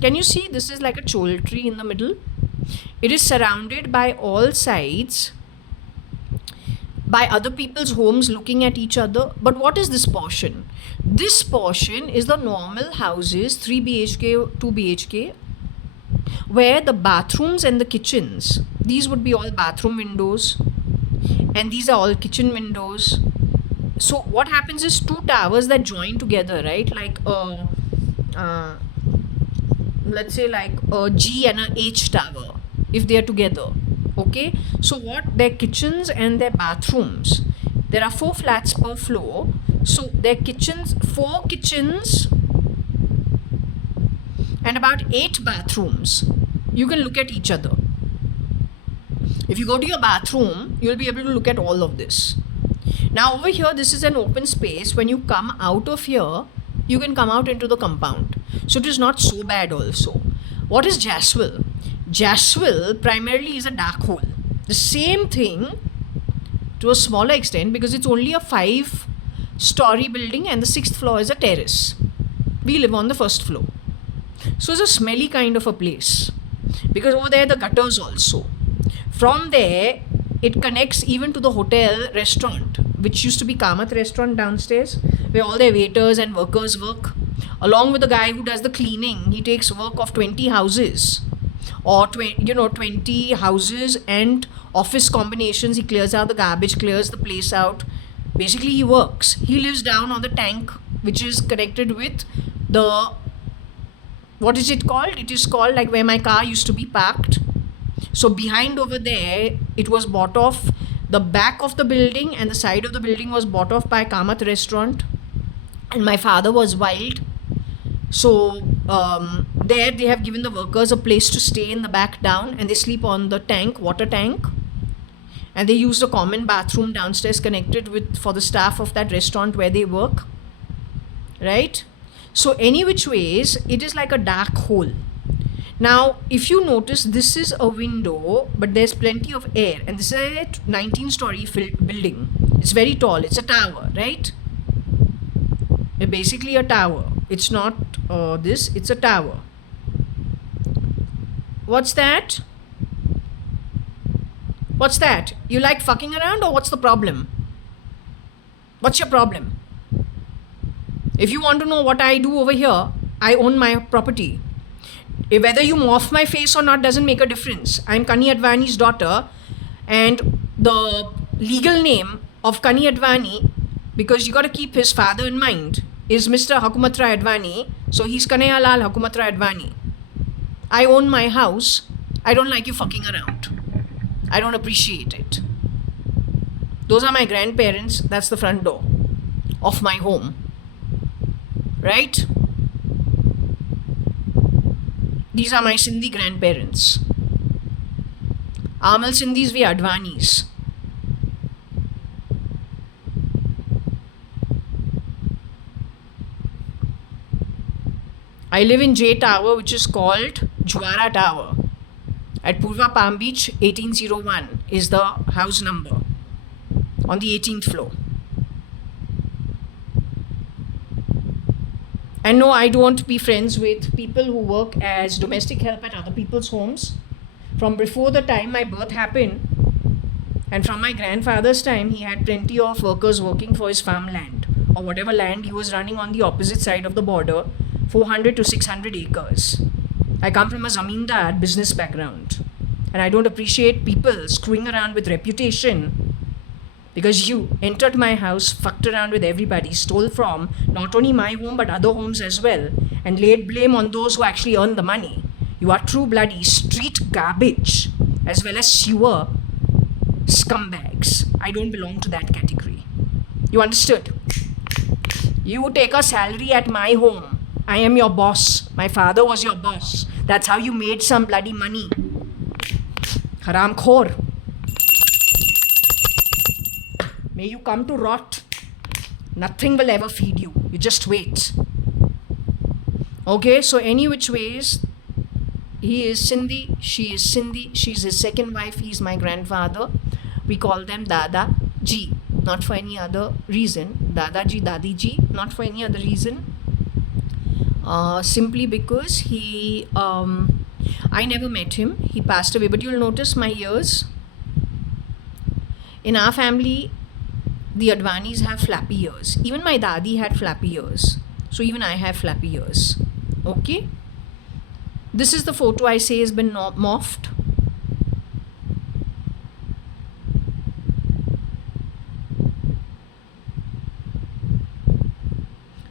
can you see this is like a choultry in the middle? It is surrounded by all sides by other people's homes looking at each other. But what is this portion? This portion is the normal houses, 3 BHK, 2 BHK, where the bathrooms and the kitchens, these would be all bathroom windows, and these are all kitchen windows. So what happens is 2 towers that join together, right? Like let's say like a G and a H tower, if they are together. Okay, so what, their kitchens and their bathrooms, there are 4 flats per floor. So their kitchens, 4 kitchens and about 8 bathrooms. You can look at each other. If you go to your bathroom, you'll be able to look at all of this. Now over here, this is an open space. When you come out of here, you can come out into the compound. So it is not so bad also. What is Jaswell? Jaswell primarily is a dark hole. The same thing to a smaller extent, because it's only a 5-story building and the 6th floor is a terrace. We live on the 1st floor. So it's a smelly kind of a place, because over there the gutters also. From there, it connects even to the hotel restaurant, which used to be Kamath restaurant downstairs, where all their waiters and workers work. Along with the guy who does the cleaning, he takes work of 20 houses, or 20 houses and office combinations. He clears out the garbage, clears the place out. Basically, he works. He lives down on the tank, which is connected with the, what is it called? It is called like where my car used to be parked. So behind over there, it was bought off. The back of the building and the side of the building was bought off by Kamath restaurant. And my father was wild. So there they have given the workers a place to stay in the back down, and they sleep on the tank, water tank. And they use the common bathroom downstairs connected with for the staff of that restaurant where they work. Right? So any which ways, it is like a dark hole. Now, if you notice, this is a window, but there's plenty of air. And this is a 19-story building. It's very tall. It's a tower, right? It's basically a tower. It's not this. It's a tower. What's that? What's that? You like fucking around, or what's the problem? What's your problem? If you want to know what I do over here, I own my property. Whether you morph my face or not doesn't make a difference. I'm Kani Advani's daughter, and the legal name of Kani Advani, because you got to keep his father in mind, is Mr. Hakumatra Advani. So he's Kanayalal Hakumatra Advani. I own my house. I don't like you fucking around. I don't appreciate it. Those are my grandparents. That's the front door of my home. Right? These are my Sindhi grandparents. Amal Sindhis, we Advanis. I live in J Tower, which is called Juara Tower. At Purva Palm Beach, 1801 is the house number on the 18th floor. And no, I don't be friends with people who work as domestic help at other people's homes. From before the time my birth happened, and from my grandfather's time, he had plenty of workers working for his farmland, or whatever land he was running on the opposite side of the border, 400 to 600 acres. I come from a zamindar business background, and I don't appreciate people screwing around with reputation, because you entered my house, fucked around with everybody, stole from not only my home but other homes as well, and laid blame on those who actually earned the money. You are true bloody street garbage as well as sewer scumbags. I don't belong to that category. You understood? You take a salary at my home. I am your boss. My father was your boss. That's how you made some bloody money. Haram khor. May you come to rot. Nothing will ever feed you. You just wait. Okay, so any which ways, he is Sindhi, she is Sindhi, she's his second wife, he's my grandfather. We call them Dada Ji, not for any other reason. Dada Ji, Dadi Ji, not for any other reason. Simply because I never met him. He passed away. But you'll notice my ears. In our family, the Advanis have flappy ears. Even my Dadi had flappy ears. So even I have flappy ears. Okay? This is the photo I say has been morphed.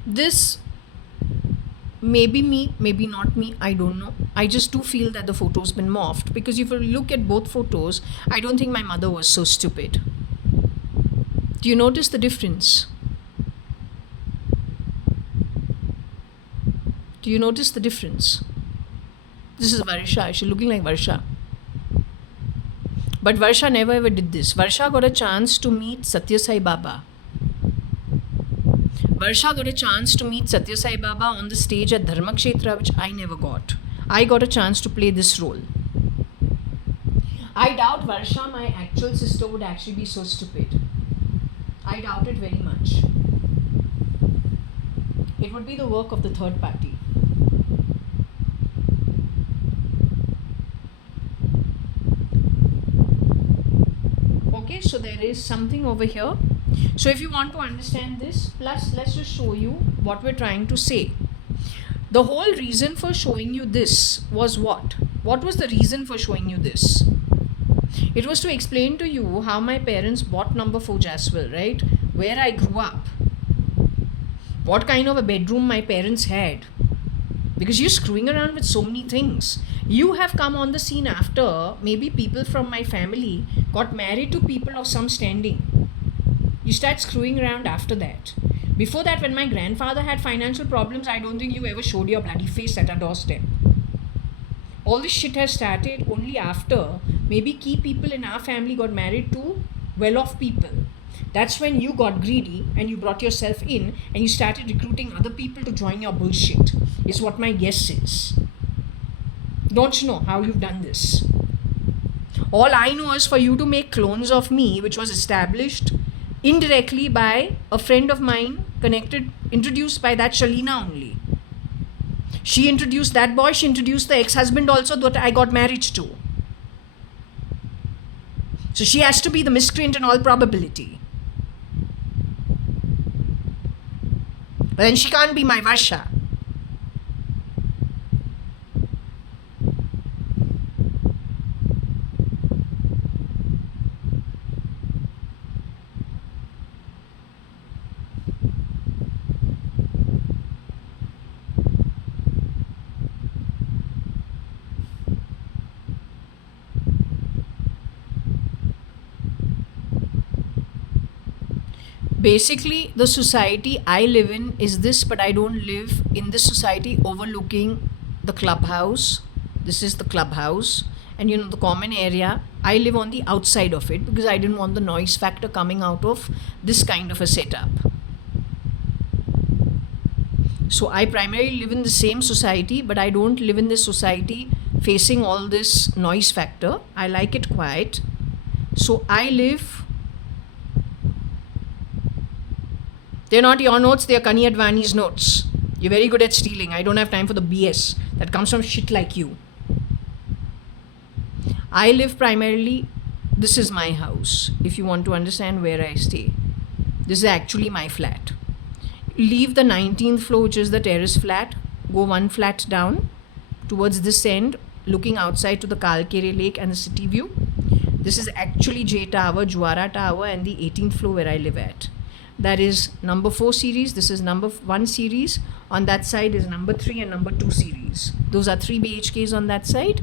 This maybe me, maybe not me, I don't know. I just do feel that the photo's been morphed, because if you look at both photos, I don't think my mother was so stupid. Do you notice the difference? Do you notice the difference? This is Varsha. She's looking like Varsha. But Varsha never ever did this. Varsha got a chance to meet Satya Sai Baba. Varsha got a chance to meet Satya Sai Baba on the stage at Dharmakshetra, which I never got. I got a chance to play this role. I doubt Varsha, my actual sister, would actually be so stupid. I doubt it very much. It would be the work of the third party. Okay, so there is something over here. So if you want to understand this, plus let's just show you what we're trying to say. The whole reason for showing you this was what? What was the reason for showing you this? It was to explain to you how my parents bought number 4 Jaswell, right? Where I grew up. What kind of a bedroom my parents had. Because you're screwing around with so many things. You have come on the scene after maybe people from my family got married to people of some standing. You start screwing around after that. Before that, when my grandfather had financial problems, I don't think you ever showed your bloody face at our doorstep. All this shit has started only after maybe key people in our family got married to well-off people. That's when you got greedy and you brought yourself in and you started recruiting other people to join your bullshit, is what my guess is. Don't you know how you've done this? All I know is for you to make clones of me, which was established indirectly by a friend of mine introduced by that Shalina only. She introduced that boy, she introduced the ex-husband also that I got married to. So she has to be the miscreant in all probability. But then she can't be my Varsha. Basically, the society I live in is this, but I don't live in this society overlooking the clubhouse. This is the clubhouse. And you know, the common area. I live on the outside of it because I didn't want the noise factor coming out of this kind of a setup. So I primarily live in the same society, but I don't live in this society facing all this noise factor. I like it quiet. So I live... They're not your notes, they're Kani Advani's notes. You're very good at stealing. I don't have time for the BS that comes from shit like you. I live primarily, this is my house. If you want to understand where I stay, this is actually my flat. Leave the 19th floor, which is the terrace flat, go one flat down towards this end, looking outside to the Kalkere Lake and the city view. This is actually J Tower, Juara Tower, and the 18th floor where I live at. That is number 4 series. This is number 1 series. On that side is number 3 and number 2 series. Those are 3 BHKs on that side,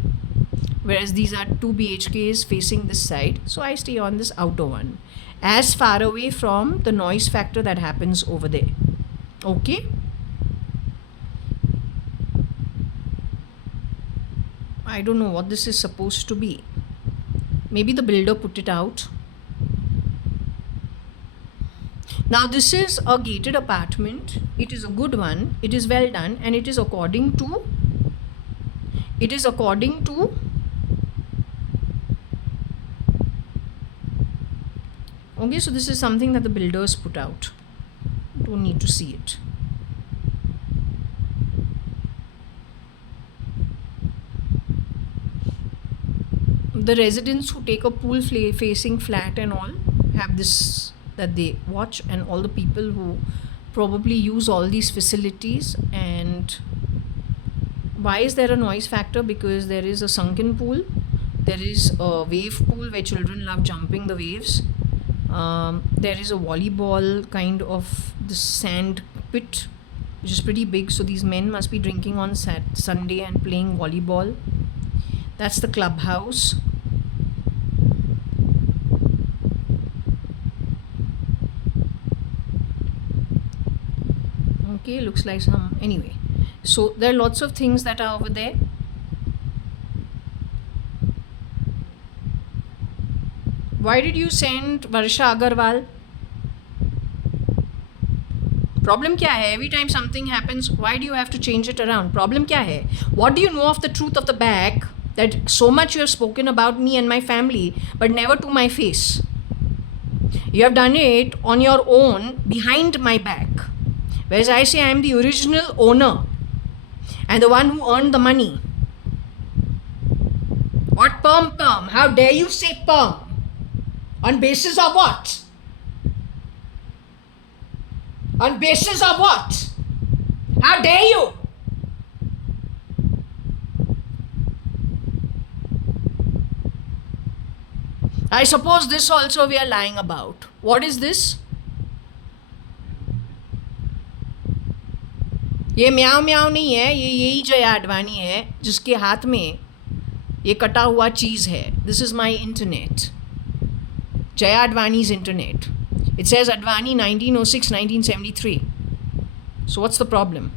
whereas these are 2 BHKs facing this side. So I stay on this outer one, as far away from the noise factor that happens over there. Okay? I don't know what this is supposed to be. Maybe the builder put it out. Now this is a gated apartment. It is a good one. It is well done, and it is according to okay, so this is something that the builders put out. Don't need to see it. The residents who take a pool facing flat and all have this that they watch, and all the people who probably use all these facilities. And why is there a noise factor? Because there is a sunken pool, there is a wave pool where children love jumping the waves, there is a volleyball kind of the sand pit which is pretty big, so these men must be drinking on Sunday and playing volleyball. That's the clubhouse. Okay, looks like some... Anyway, so there are lots of things that are over there. Why did you send Varsha Agarwal? Problem क्या है? Every time something happens, why do you have to change it around? Problem क्या है? What do you know of the truth of the back that so much you have spoken about me and my family, but never to my face? You have done it on your own behind my back. Whereas I say I am the original owner and the one who earned the money. What perm? How dare you say perm? On basis of what? On basis of what? How dare you? I suppose this also we are lying about. What is this? ये म्याओ म्याओ नहीं है, ये यही जया अडवाणी है जिसके हाथ में ये कटा हुआ चीज़ है. This is my internet. Jaya Advani's internet. It says Advani 1906-1973. So what's the problem?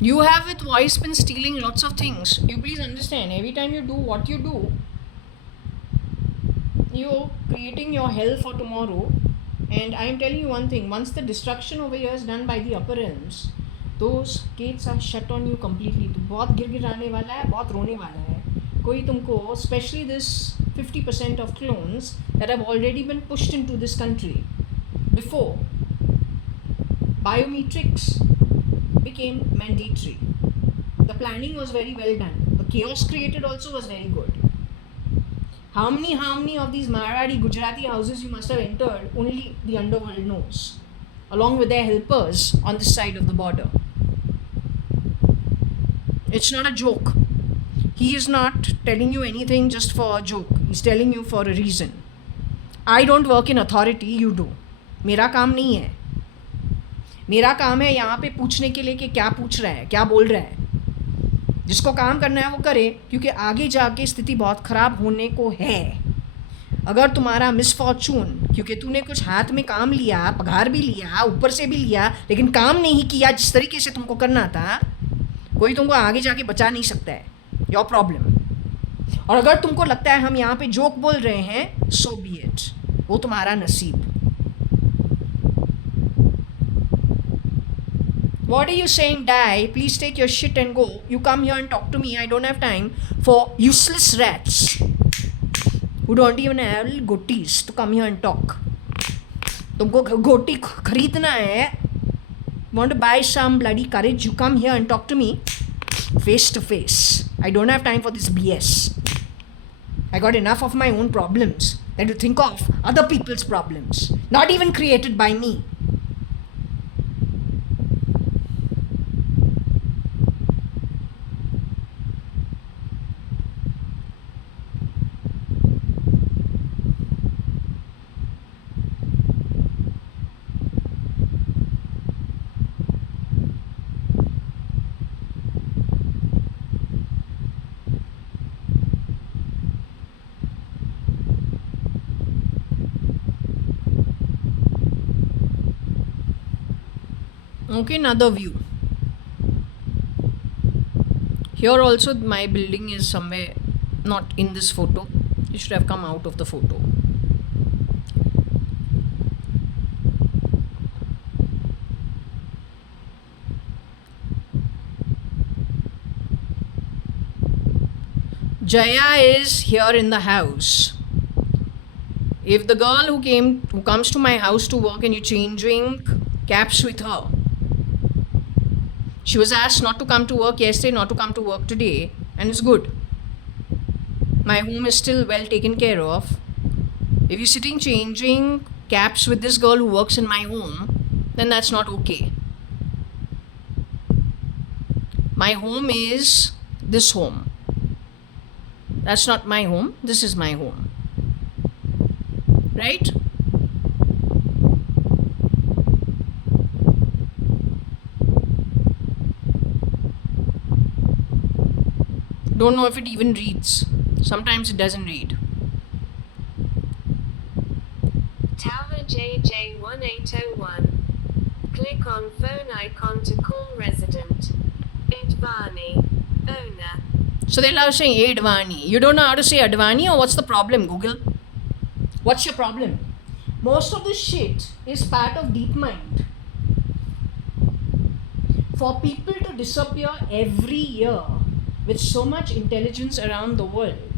You have with voice been stealing lots of things. You please understand, every time you do what you do, you're creating your hell for tomorrow. And I am telling you one thing, once the destruction over here is done by the upper realms, those gates are shut on you completely. तो बहुत गिरगिराने वाला है, बहुत रोने वाला है. कोई तुमको, especially this 50% of clones that have already been pushed into this country before biometrics became mandatory. The planning was very well done. The chaos created also was very good. How many of these Marwari, Gujarati houses you must have entered, only the underworld knows, along with their helpers on this side of the border. It's not a joke. He is not telling you anything just for a joke. He's telling you for a reason. I don't work in authority, you do. मेरा काम नहीं है. मेरा काम है यहाँ पे पूछने के लिए कि क्या पूछ रहा है, क्या बोल रहा है. जिसको काम करना है वो करे, क्योंकि आगे जाके स्थिति बहुत ख़राब होने को है. अगर तुम्हारा मिसफॉर्चून, क्योंकि तूने कुछ हाथ में काम लिया, पगार भी लिया, ऊपर से भी लिया, लेकिन काम नहीं किया जिस तरीके से तुमको करना था, कोई तुमको आगे जाके बचा नहीं सकता है. Your problem. और अगर तुमको लगता है हम यहाँ पे जोक बोल रहे हैं, सो बी इट, वो तुम्हारा नसीब. What are you saying, die? Please take your shit and go. You come here and talk to me. I don't have time for useless rats who don't even have goatees to come here and talk. तुमको गोटी खरीदना है, want to buy some bloody courage, you come here and talk to me face to face. I don't have time for this BS. I got enough of my own problems than to think of other people's problems, not even created by me. Okay, another view. Here also my building is somewhere not in this photo. It should have come out of the photo. Jaya is here in the house. If the girl who comes to my house to work and you're changing caps with her, she was asked not to come to work yesterday, not to come to work today, and it's good. My home is still well taken care of. If you're sitting changing caps with this girl who works in my home, then that's not okay. My home is this home. That's not my home, this is my home. Right? Don't know if it even reads. Sometimes it doesn't read. Talvin JJ1801. Click on phone icon to call resident. Advani. Owner. So they love saying Advani. You don't know how to say Advani, or what's the problem, Google? What's your problem? Most of this shit is part of DeepMind. For people to disappear every year with so much intelligence around the world,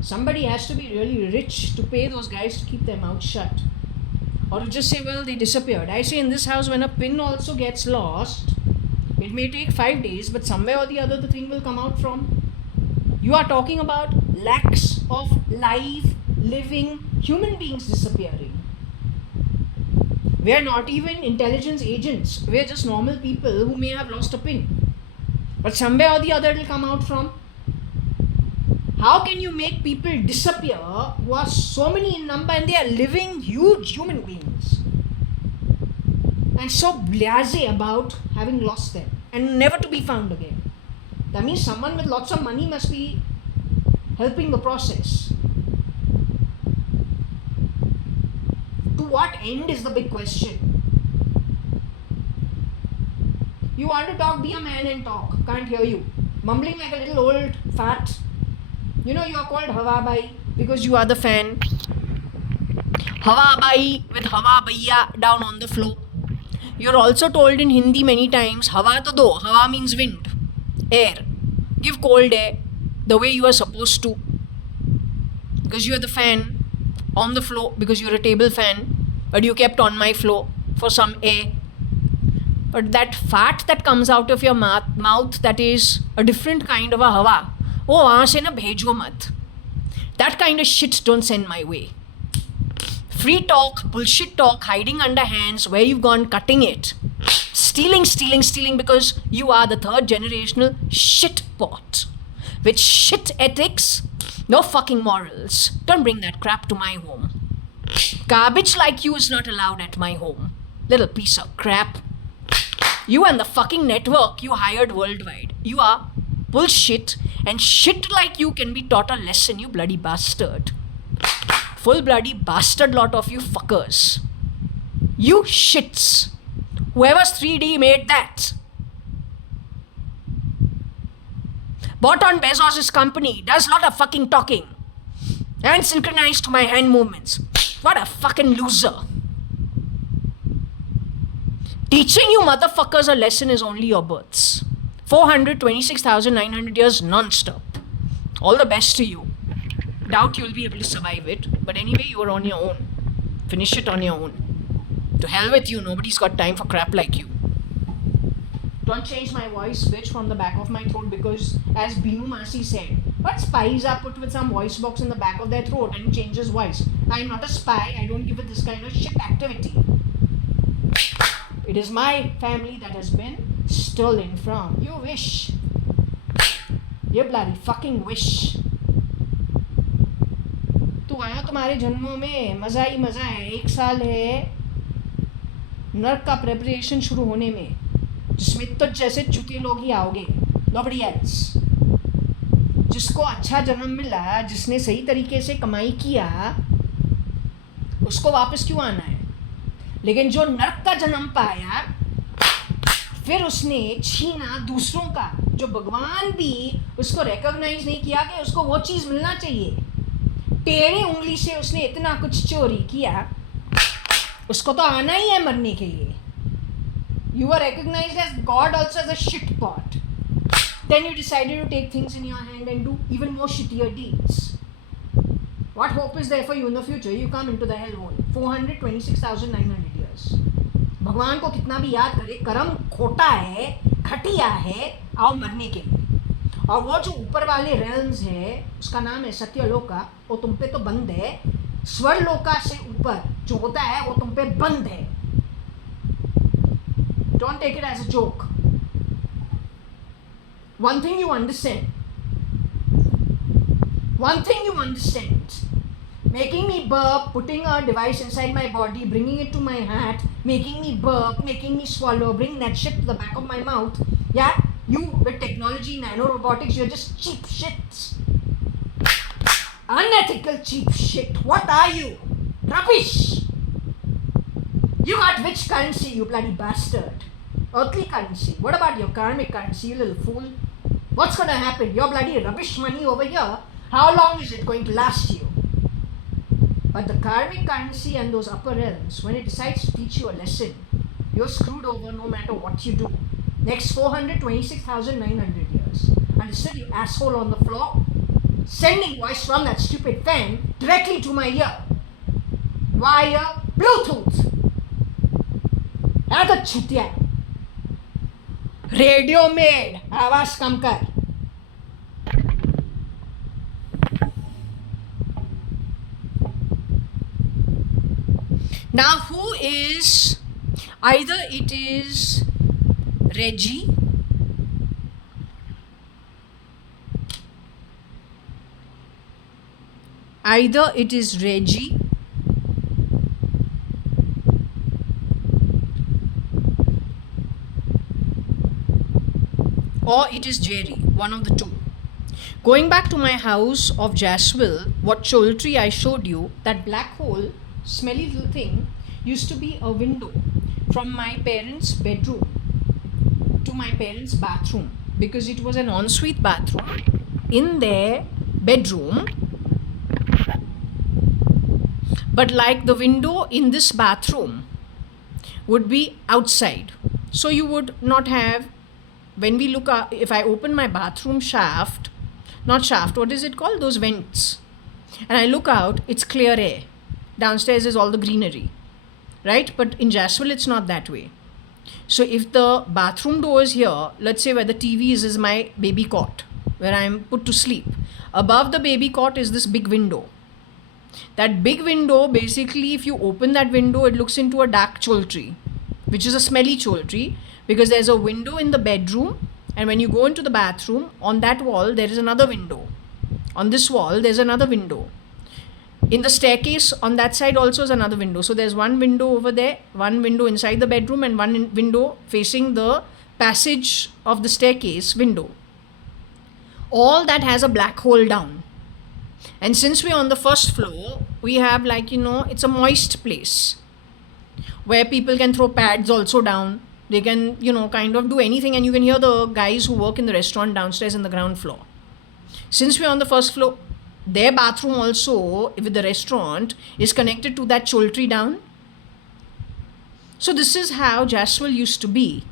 somebody has to be really rich to pay those guys to keep their mouth shut. Or to just say, well, they disappeared. I say in this house, when a pin also gets lost, it may take 5 days, but somewhere or the other the thing will come out from. You are talking about lakhs of live, living human beings disappearing. We are not even intelligence agents. We are just normal people who may have lost a pin. But somewhere or the other it will come out from. How can you make people disappear who are so many in number and they are living huge human beings? And so blasé about having lost them and never to be found again. That means someone with lots of money must be helping the process. To what end is the big question? You want to talk, be a man and talk. Can't hear you. Mumbling like a little old fat. You know you are called Hawa Bai because you are the fan. Hawa Bai with Hawa Bhaiya down on the floor. You're also told in Hindi many times, Hawa to do. Hawa means wind, air. Give cold air the way you are supposed to. Because you are the fan on the floor, because you're a table fan, but you kept on my floor for some air. But that fat that comes out of your mouth, that is a different kind of a hawa. Oh, wahan se na bhejo mat. That kind of shit don't send my way. Free talk, bullshit talk, hiding under hands, where you've gone cutting it. Stealing because you are the third generational shit pot. With shit ethics, no fucking morals. Don't bring that crap to my home. Garbage like you is not allowed at my home. Little piece of crap. You and the fucking network you hired worldwide. You are bullshit, and shit like you can be taught a lesson, you bloody bastard. Full bloody bastard lot of you fuckers. You shits. Whoever's 3D made that. Bought on Bezos' company, does lot of fucking talking. And synchronized to my hand movements. What a fucking loser. Teaching you motherfuckers a lesson is only your births. 426,900 years non-stop. All the best to you. Doubt you'll be able to survive it. But anyway, you are on your own. Finish it on your own. To hell with you, nobody's got time for crap like you. Don't change my voice, bitch, from the back of my throat because, as Binu Masi said, what spies are put with some voice box in the back of their throat and changes voice? I'm not a spy. I don't give it this kind of shit activity. It is my family that has been stolen from. You wish. You bloody fucking wish. तो आया तुम्हारे जन्मों में मज़ा ही मज़ा है. 1 साल है नर्क का प्रेपरेशन शुरू होने में, जिसमें तो जैसे चुके लोग ही आओगे. Nobody else. जिसको अच्छा जन्म मिला, जिसने सही तरीके से कमाई किया, उसको वापस क्यों आना है? लेकिन जो नर्क का जन्म पाया, फिर उसने छीना दूसरों का, जो भगवान भी उसको रिकॉग्नाइज नहीं किया कि उसको वो चीज़ मिलना चाहिए. टेढ़ी उंगली से उसने इतना कुछ चोरी किया, उसको तो आना ही है मरने के लिए. You are recognized as God also as a shit pot. Then you decided to take things in your hand and do even more shittier deeds. What hope is there for you in the future? You come into the hellhole. 426,900 years. भगवान को कितना भी याद करे, कर्म खोटा है, घटिया है, आओ मरने के लिए. और वो जो ऊपर वाले realms है, उसका नाम है सत्यलोका, वो तुम पे तो बंद है. स्वर्लोका से ऊपर जो होता है वो तुम पे बंद है. Don't take it as a joke. One thing you understand. Making me burp, putting a device inside my body, bringing it to my hat, making me burp, making me swallow, bringing that shit to the back of my mouth. Yeah, you with technology, nanorobotics, you're just cheap shits. Unethical cheap shit. What are you? Rubbish! You got which currency, you bloody bastard? Earthly currency. What about your karmic currency, you little fool? What's gonna happen? Your bloody rubbish money over here, how long is it going to last you? But the karmic currency and those upper realms, when it decides to teach you a lesson, you're screwed over no matter what you do. Next 426,900 years. Understood, you asshole on the floor? Sending voice from that stupid fan directly to my ear. Via Bluetooth. Another chutiya. Radio made. आवाज कम कर. Now who is, either it is Reggie, or it is Jerry, one of the two. Going back to my house of Jaswell, what Choltry I showed you, that black hole, smelly little thing, used to be a window from my parents' bedroom to my parents' bathroom, because it was an ensuite bathroom in their bedroom. But like the window in this bathroom would be outside. So you would not have, when we look up, if I open my bathroom shaft, not shaft, what is it called? Those vents. And I look out, it's clear air. Downstairs is all the greenery, right? But in Jaswell, it's not that way. So if the bathroom door is here, let's say where the TV is my baby cot, where I'm put to sleep. Above the baby cot is this big window. That big window, basically, if you open that window, it looks into a dark choltry, which is a smelly choltry, because there's a window in the bedroom, and when you go into the bathroom, on that wall, there is another window. On this wall, there's another window. In the staircase, on that side also is another window. So there's one window over there, one window inside the bedroom, and one window facing the passage of the staircase window. All that has a black hole down. And since we're on the first floor, we have, like, it's a moist place where people can throw pads also down. They can, kind of do anything, and you can hear the guys who work in the restaurant downstairs in the ground floor. Since we're on the first floor, their bathroom also, with the restaurant, is connected to that choltry down. So this is how Jaswell used to be.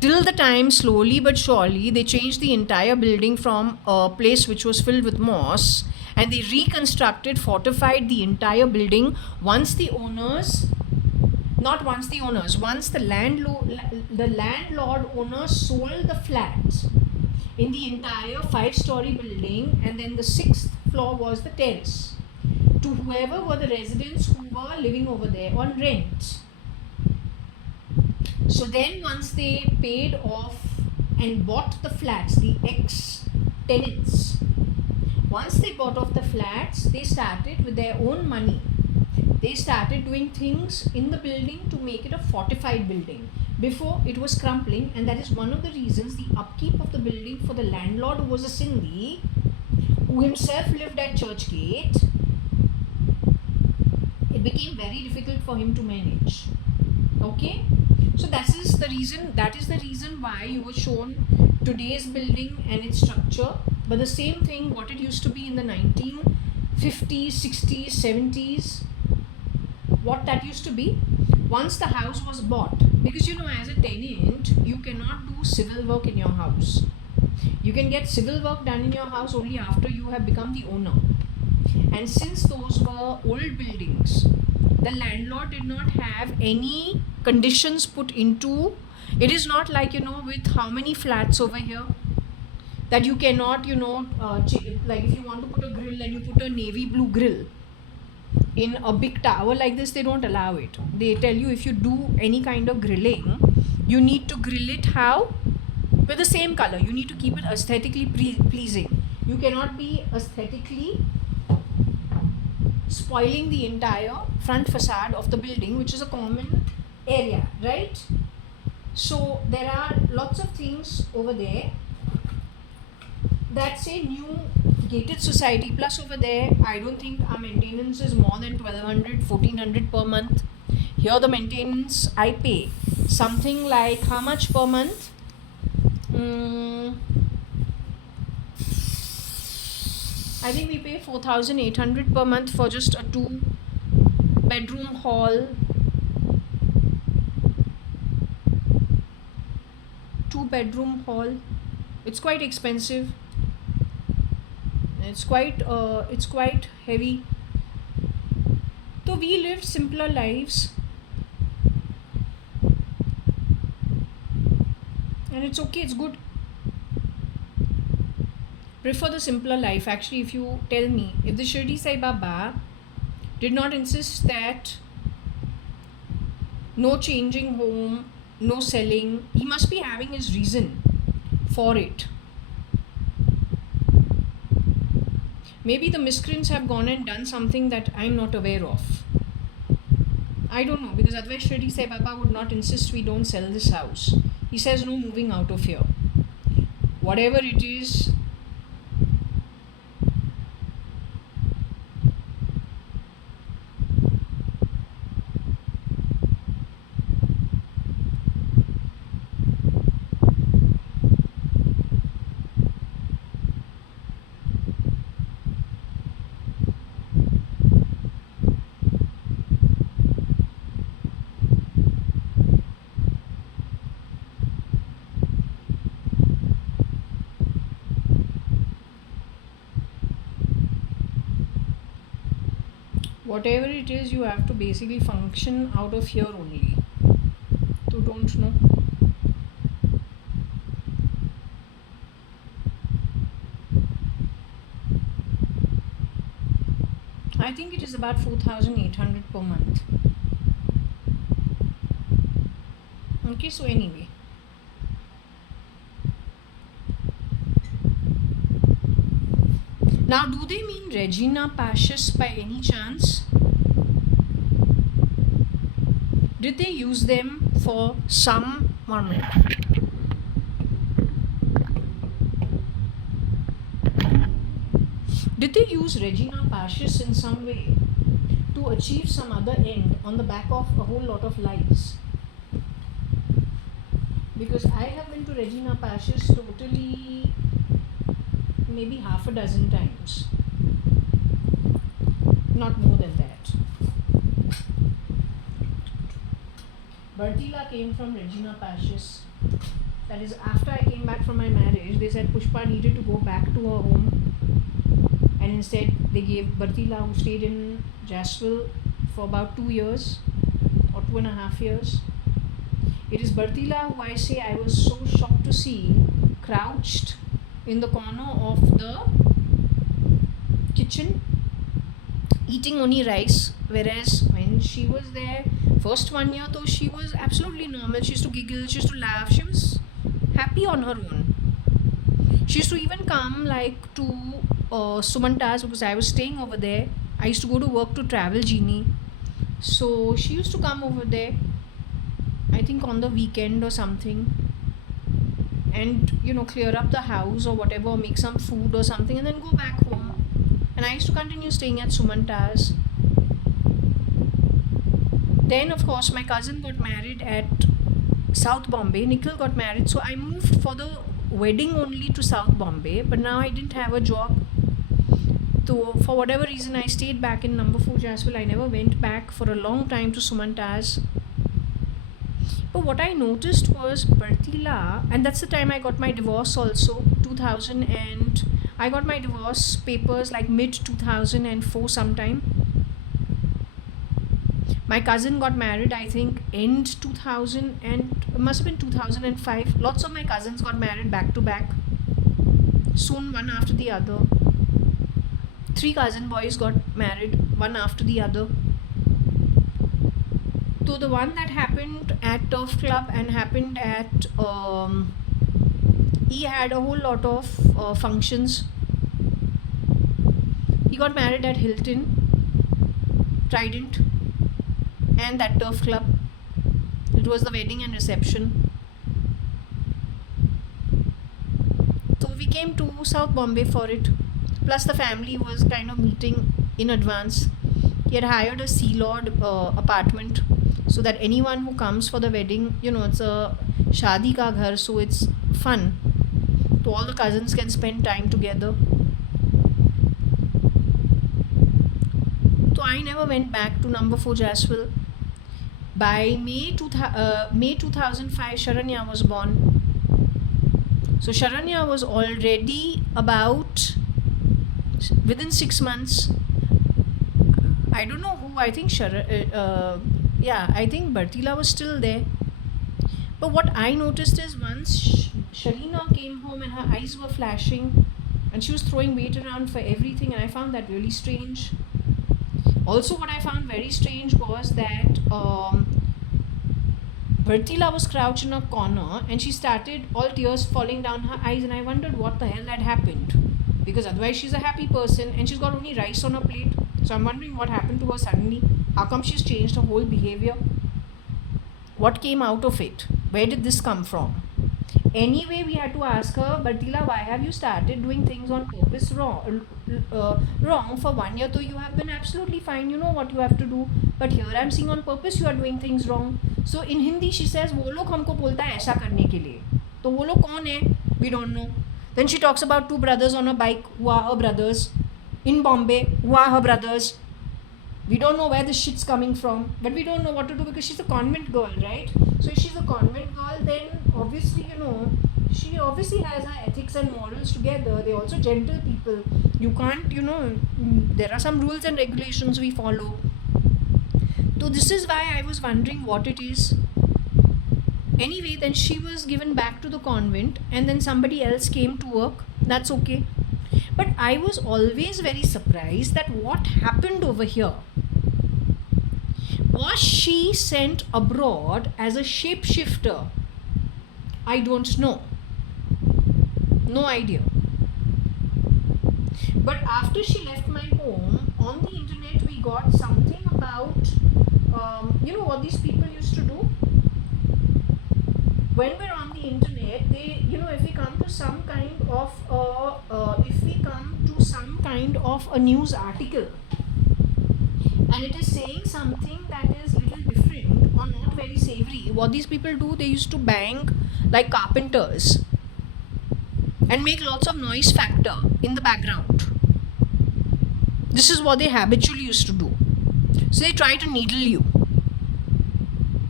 Till the time, slowly but surely, they changed the entire building from a place which was filled with moss, and they reconstructed, fortified the entire building once the landlord owner sold the flats in the entire 5-story building, and then the 6th floor was the terrace, to whoever were the residents who were living over there on rent. So then once they paid off and bought the flats, the ex-tenants, once they bought off the flats, they started with their own money. They started doing things in the building to make it a fortified building. Before, it was crumbling, and that is one of the reasons the upkeep of the building for the landlord, who was a Sindhi, who himself lived at Churchgate, it became very difficult for him to manage. Okay? So that is the reason why you were shown today's building and its structure, but the same thing what it used to be in the 1950s, 60s, 70s, what that used to be once the house was bought. Because as a tenant, you cannot do civil work in your house. You can get civil work done in your house only after you have become the owner. And since those were old buildings, the landlord did not have any conditions put into. It is not like, with how many flats over here, that you cannot, like if you want to put a grill and you put a navy blue grill in a big tower like this, they don't allow it. They tell you if you do any kind of grilling, you need to grill it how? With the same color. You need to keep it aesthetically pleasing. You cannot be aesthetically spoiling the entire front facade of the building, which is a common area, right? So there are lots of things over there that say new gated society. Plus over there, I don't think our maintenance is more than 1200, 1400 per month. Here the maintenance I pay something like how much per month? I think we pay 4800 per month for just a 2-bedroom hall, 2-bedroom hall. It's quite expensive. It's quite heavy. So we lived simpler lives, and it's okay. It's good. Prefer the simpler life. Actually, if you tell me, if the Shirdi Sai Baba did not insist that no changing home, no selling, he must be having his reason for it. Maybe the miscreants have gone and done something that I'm not aware of. I don't know, because otherwise Shirdi Sai Baba would not insist we don't sell this house. He says no moving out of here. Whatever it is, whatever it is, you have to basically function out of here only. So don't know. I think it is about 4800 per month. Okay, so anyway. Now, do they mean Regina Pacis by any chance? Did they use them for some... 1 minute. Did they use Regina Pacis in some way to achieve some other end on the back of a whole lot of lies? Because I have been to Regina Pacis totally maybe half a dozen times. Not more than that. Bertila came from Regina Pacis. That is, after I came back from my marriage, they said Pushpa needed to go back to her home, and instead they gave Bertila, who stayed in Jaswell for about 2 years or 2.5 years. It is Bertila who I say I was so shocked to see crouched in the corner of the kitchen eating only rice, whereas when she was there first 1 year, though, she was absolutely normal. She used to giggle, she used to laugh, she was happy on her own. She used to even come like to Sumantas, because I was staying over there. I used to go to work to Travel Genie, so she used to come over there, I think on the weekend or something, and clear up the house or whatever, or make some food or something, and then go back home. And I used to continue staying at Sumantas. Then of course my cousin got married at South Bombay. Nikhil got married, so I moved for the wedding only to South Bombay, but now I didn't have a job, so for whatever reason I stayed back in number 4 Jaswell. I never went back for a long time to Sumantas. But what I noticed was Bertila, and that's the time I got my divorce also, 2000, and I got my divorce papers like mid 2004 sometime. My cousin got married, I think end 2000, and it must have been 2005. Lots of my cousins got married back to back, soon one after the other. 3 cousin boys got married one after the other. So the one that happened at Turf Club and happened at he had a whole lot of functions. He got married at Hilton, Trident, and that Turf Club. It was the wedding and reception. So we came to South Bombay for it. Plus, the family was kind of meeting in advance. He had hired a Sea Lord apartment so that anyone who comes for the wedding, it's a shadi ka ghar, so it's fun. So all the cousins can spend time together. So I never went back to number 4 Jaswell. By May 2005, Sharanya was born. So Sharanya was already about within 6 months. I don't know who. I think I think Bartila was still there. But what I noticed is once Sharina came home and her eyes were flashing, and she was throwing weight around for everything, and I found that really strange. Also, what I found very strange was that Bertila was crouched in a corner and she started all tears falling down her eyes, and I wondered what the hell had happened, because otherwise she's a happy person and she's got only rice on her plate. So I'm wondering what happened to her suddenly. How come she's changed her whole behavior? What came out of it? Where did this come from? Anyway, we had to ask her, Bartila, why have you started doing things on purpose wrong? Wrong for 1 year, though you have been absolutely fine. You know what you have to do. But here I'm seeing on purpose you are doing things wrong. So in Hindi she says, वो लोग हमको बोलता है ऐसा करने के लिए. तो वो लोग कौन है? We don't know. Then she talks about 2 brothers on a bike who are her brothers. In Bombay, who are her brothers. We don't know where this shit's coming from, but we don't know what to do because she's a convent girl, right? So if she's a convent girl, then obviously, she obviously has her ethics and morals together. They're also gentle people. You can't, there are some rules and regulations we follow. So this is why I was wondering what it is. Anyway, then she was given back to the convent and then somebody else came to work. That's okay. But I was always very surprised that what happened over here. Was she sent abroad as a shapeshifter? I don't know. No idea. But after she left my home, on the internet we got something about, what these people used to do? When we're on the internet, they, if we come to some kind of a news article, and it is saying something that is little different or not very savory, what these people do, they used to bang like carpenters and make lots of noise factor in the background. This is what they habitually used to do. So they try to needle you.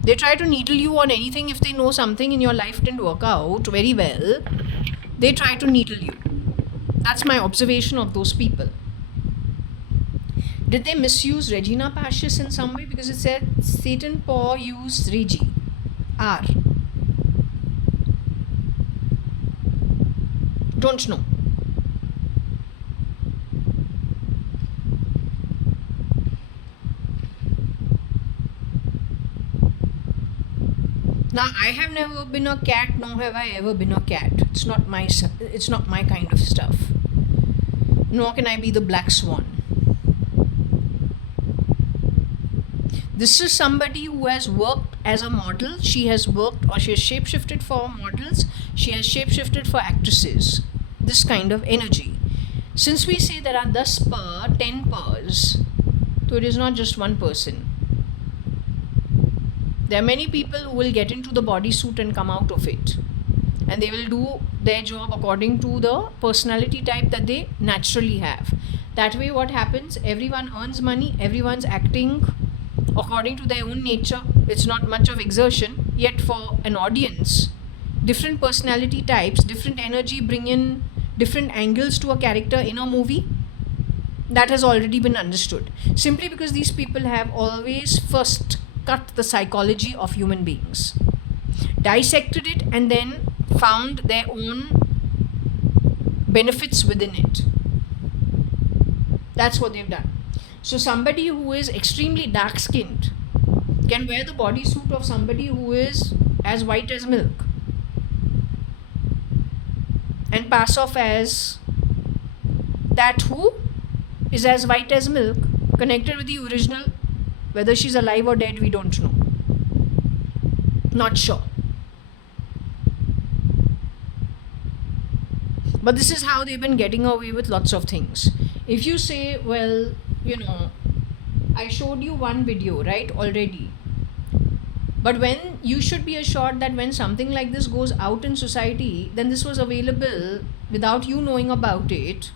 They try to needle you on anything. If they know something in your life didn't work out very well, they try to needle you. That's my observation of those people. Did they misuse Regina Pacis in some way? Because it said Satan Paw used Regi. R. Don't know. Now, I have never been a cat, nor have I ever been a cat. It's not my kind of stuff. Nor can I be the black swan. This is somebody who has worked as a model. She has worked, or she has shapeshifted for models. She has shapeshifted for actresses. This kind of energy. Since we say there are 10 per, 10 pers, so it is not just one person. There are many people who will get into the bodysuit and come out of it. And they will do their job according to the personality type that they naturally have. That way what happens, everyone earns money, everyone's acting according to their own nature. It's not much of exertion. Yet for an audience, different personality types, different energy bring in different angles to a character in a movie. That has already been understood. Simply because these people have always first cut the psychology of human beings, dissected it, and then found their own benefits within it. That's what they've done. So somebody who is extremely dark skinned can wear the bodysuit of somebody who is as white as milk and pass off as that who is as white as milk, connected with the original. Whether she's alive or dead, we don't know. Not sure. But this is how they've been getting away with lots of things. If you say, well, I showed you one video, right, already. But when you should be assured that when something like this goes out in society, then this was available without you knowing about it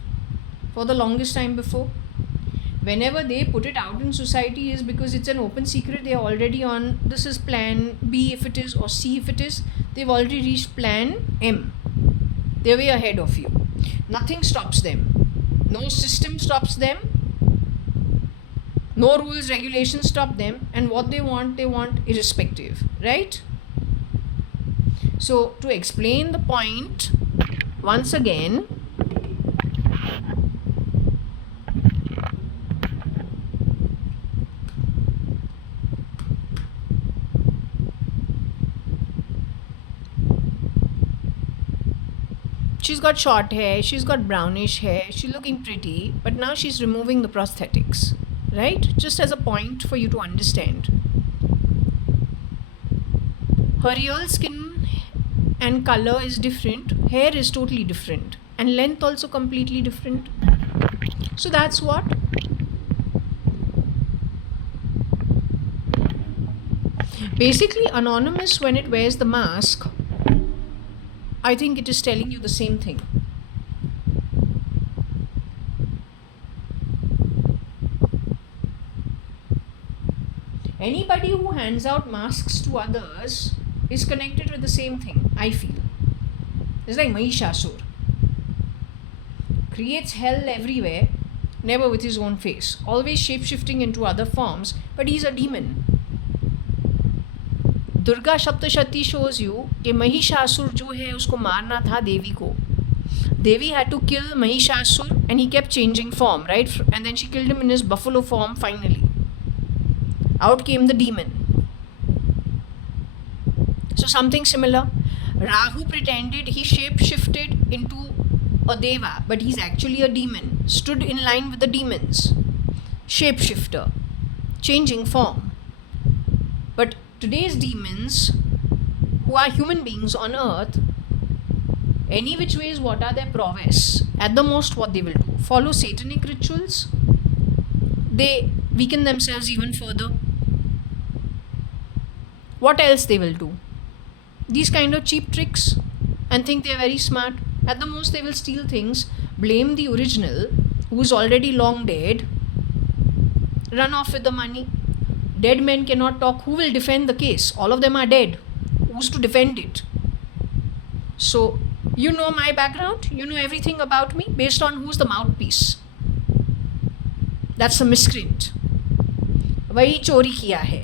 for the longest time before. Whenever they put it out in society is because it's an open secret. They are already on, this is plan B if it is, or C if it is. They've already reached plan M. They're way ahead of you. Nothing stops them. No system stops them. No rules, regulations stop them. And what they want irrespective. Right? So, to explain the point, once again, she's got short hair, she's got brownish hair, she's looking pretty, but now she's removing the prosthetics, right? Just as a point for you to understand. Her real skin and color is different, hair is totally different, and length also completely different. So that's what. Basically, Anonymous, when it wears the mask, I think it is telling you the same thing. Anybody who hands out masks to others is connected with the same thing, I feel. It's like Mahishasur. Creates hell everywhere, never with his own face. Always shape-shifting into other forms, but he's a demon. Durga Saptashati shows you कि महिषासुर जो है उसको मारना था देवी को. Devi had to kill Mahishasur and he kept changing form, right? And then she killed him in his buffalo form finally. Out came the demon. So something similar. Rahu pretended he shape-shifted into a deva, but he's actually a demon. Stood in line with the demons. Shape-shifter. Changing form. But today's demons, who are human beings on earth, any which ways, what are their prowess? At the most, what they will do? Follow satanic rituals. They weaken themselves even further. What else they will do? These kind of cheap tricks and think they are very smart. At the most, they will steal things, blame the original, who is already long dead, run off with the money. Dead men cannot talk. Who will defend the case? All of them are dead. Who's to defend it? So, you know my background. You know everything about me based on who's the mouthpiece. That's the miscreant. वही चोरी किया है,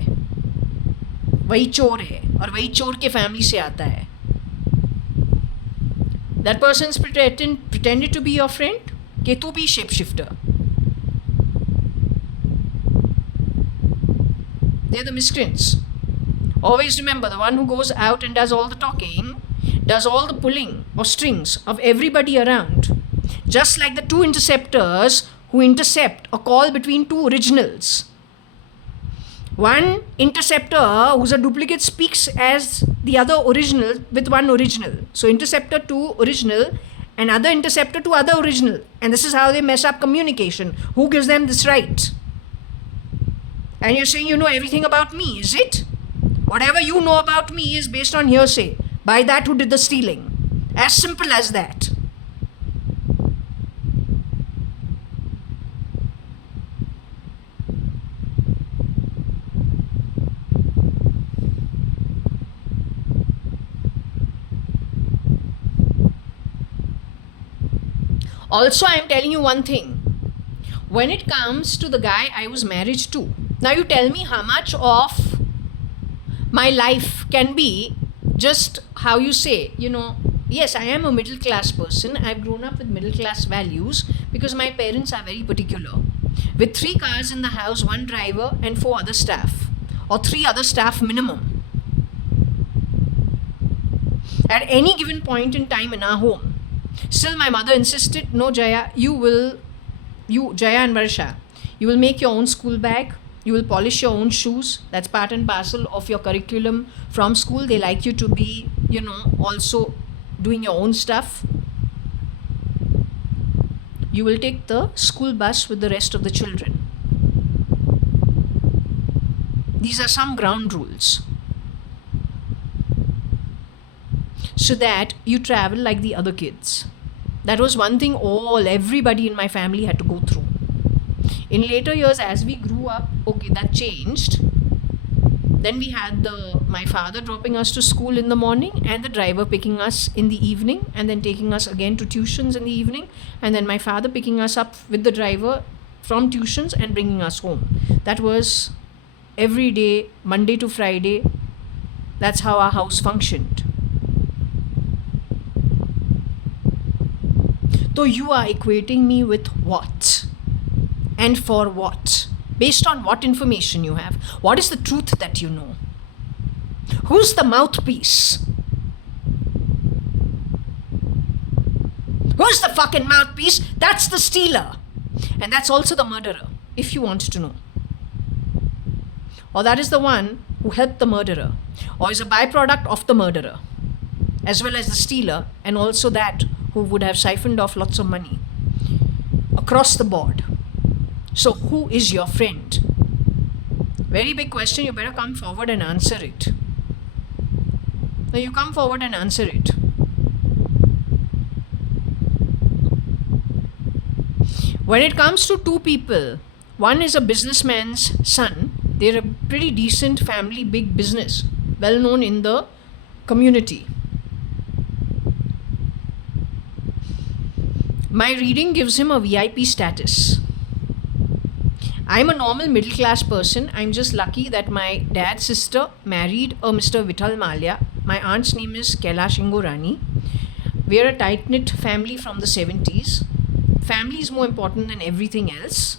वही चोर है, और वही चोर के फैमिली से आता है. That person's pretended to be your friend. कि तू भी shapeshifter. They're the miscreants. Always remember, the one who goes out and does all the talking, does all the pulling of strings of everybody around. Just like the two interceptors who intercept a call between two originals. One interceptor who's a duplicate speaks as the other original with one original. So interceptor to original and other interceptor to other original. And this is how they mess up communication. Who gives them this right? And you're saying you know everything about me, is it? Whatever you know about me is based on hearsay by that who did the stealing. As simple as that. Also, I am telling you one thing. When it comes to the guy I was married to, now you tell me how much of my life can be just how you say, yes, I am a middle class person. I've grown up with middle class values because my parents are very particular. With 3 cars in the house, 1 driver and 4 other staff, or 3 other staff minimum. At any given point in time in our home. Still my mother insisted, no Jaya, you Jaya and Varsha, you will make your own school bag. You will polish your own shoes. That's part and parcel of your curriculum from school. They like you to be, also doing your own stuff. you will take the school bus with the rest of the children. These are some ground rules. So that you travel like the other kids. That was one thing everybody in my family had to go through. In later years, as we grew up, okay, that changed. Then we had my father dropping us to school in the morning and the driver picking us in the evening and then taking us again to tuitions in the evening, and then my father picking us up with the driver from tuitions and bringing us home. That was every day, Monday to Friday. That's how our house functioned. So you are equating me with what? And for what? Based on what information you have? What is the truth that you know? Who's the mouthpiece? Who's the fucking mouthpiece? That's the stealer. And that's also the murderer, if you want to know. Or that is the one who helped the murderer, or is a byproduct of the murderer, as well as the stealer, and also that who would have siphoned off lots of money across the board. So who is your friend? Very big question. You better come forward and answer it. Now you come forward and answer it. When it comes to two people, one is a businessman's son. They're a pretty decent family, big business, well known in the community. My reading gives him a VIP status. I'm a normal middle class person. I'm just lucky that my dad's sister married a Mr. Vithal Malia. My aunt's name is Kailash Ingorani. We're a tight-knit family from the 70s. Family is more important than everything else.